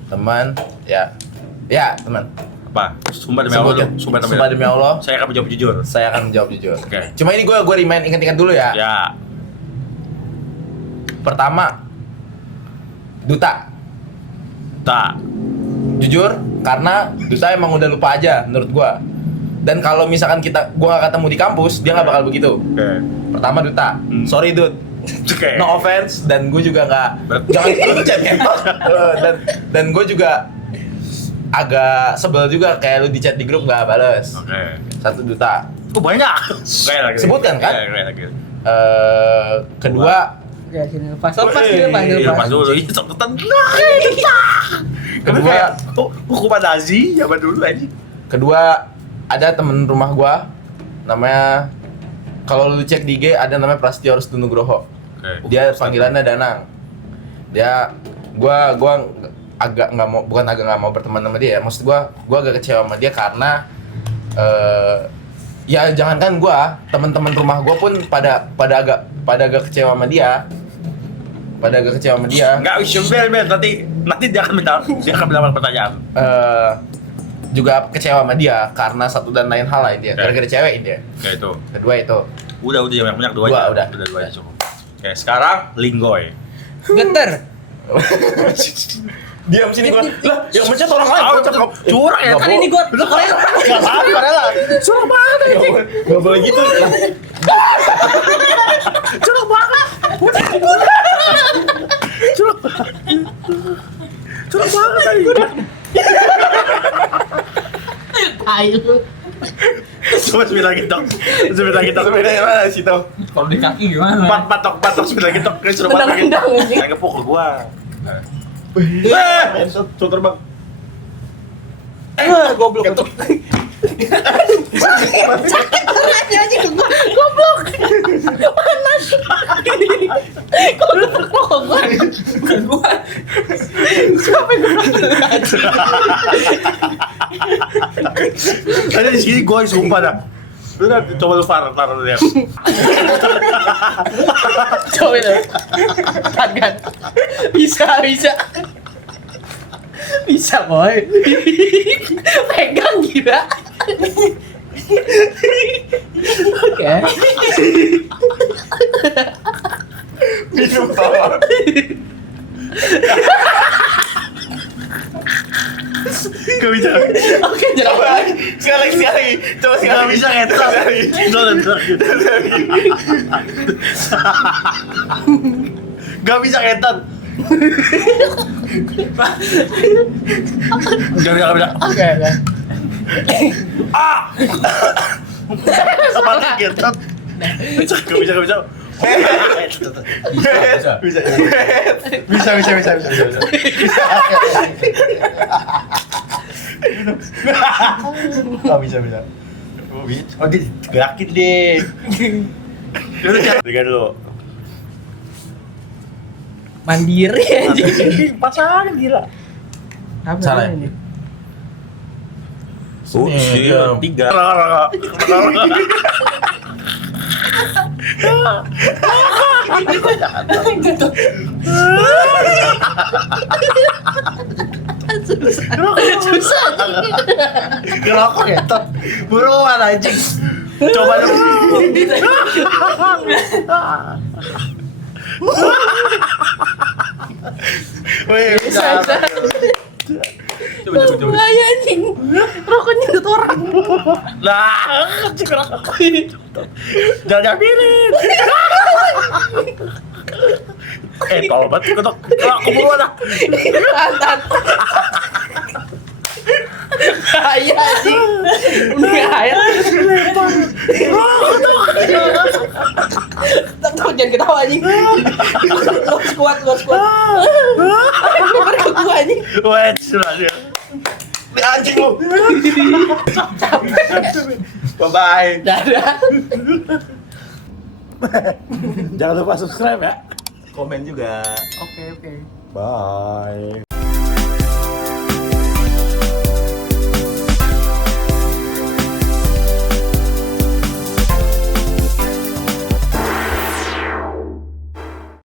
Teman, ya teman. Apa? Sumpah demi Allah. Sebutkan. Dulu. Sumpah Sumpah demi Allah, Saya akan menjawab jujur. saya akan menjawab jujur. Oke. Cuma ini gue remind ingat-ingat dulu ya. Ya. Pertama, Duta. Tak. Jujur, karena Duta emang udah lupa aja menurut gua. Dan kalau misalkan gua nggak ketemu di kampus, dia nggak bakal begitu. Oke. Pertama Duta, sorry Dut, Oke. no offense, dan gue juga nggak jangan lu jangan ngentot. Dan gue juga agak sebel juga kayak lu di chat di grup nggak bales. Oke. 1 juta. Oh banyak. Oke lagi. Sebutkan, kan? Oke lagi. Kedua Oke, sini lepas dulu, Lepas dulu. Iya, cepetan. Kedua Hukuman Nazi zaman dulu aja. kedua ada temen rumah gua namanya, kalau lu cek di IG ada namanya Prasetyo Rusdi Nugroho. Oke. Dia panggilannya Danang. Dia gua agak nggak mau, bukan agak nggak mau berteman sama dia ya. Maksud gua agak kecewa sama dia karena ya jangankan gua, teman-teman rumah gua pun pada agak kecewa sama dia. Enggak, bel nanti dia akan mendapat pertanyaan. Juga kecewa sama dia karena satu dan lain hal lah dia. Oke. Gara-gara cewek dia. Kayak itu. Kedua itu. Udah banyak dua Dua, aja. udah. Dua aja cukup. Oke, sekarang Linggoy. Geter. Diam sini gua. Lah, yang mencet orang lain. Curang ya. Nggak Kan ini gua Enggak apa-apa lah. Curang banget aja. Enggak boleh gitu. Curang banget. Curang banget tadi. Ayo. Coba sembilan lagi dong. Sebenarnya mana sih tuh? Kalau di kaki gimana? Patok sembilan lagi dong. Kayak suruh patok gitu. Tendang-tendang ini. Kayak ngepukul gua. Tuh terbang. Goblok. Goblok. Panas. Kok rokok gua? Bukan gua. Siapa yang Tadi di sini gua sumpah dah. Udah coba lu taruh lihat. Coba itu. Kan. Bisa, boy. Pegang gila. Oke. Minum tolong. Gak bisa. Oke, jangan. Coba lagi. Sekali lagi. Coba sekali Gak lagi. bisa ngetrap. Gak bisa ngetan. Gak bisa. Oke. Apa lagi ngetan? Gak bisa. Bisa. Gak bisa. Oh, dia gerakin deh. Tiga dulu. Mandiri aja. Pasangan gila. Apa Salah ya? ini? Iya, tiga. Susah. Ngerokok ya, Tot. Buruan anjing. Coba dulu. Wih, bisa. Coba. Bahaya anjing. Rokoknya nyedot orang. Nah, anjing ngerokok. Jangan ambilin. Tolong banget ketok. Aku buruan dah. Mantan. Bahaya anjing. Bahaya. Tahu jangan ketawa anjing. Lo kuat. Lebar ke gua anjing. Wait, sudah dia. Ini anjing lu. Bye-bye. Dadah. Jangan lupa subscribe ya. Komen juga. Oke. Bye.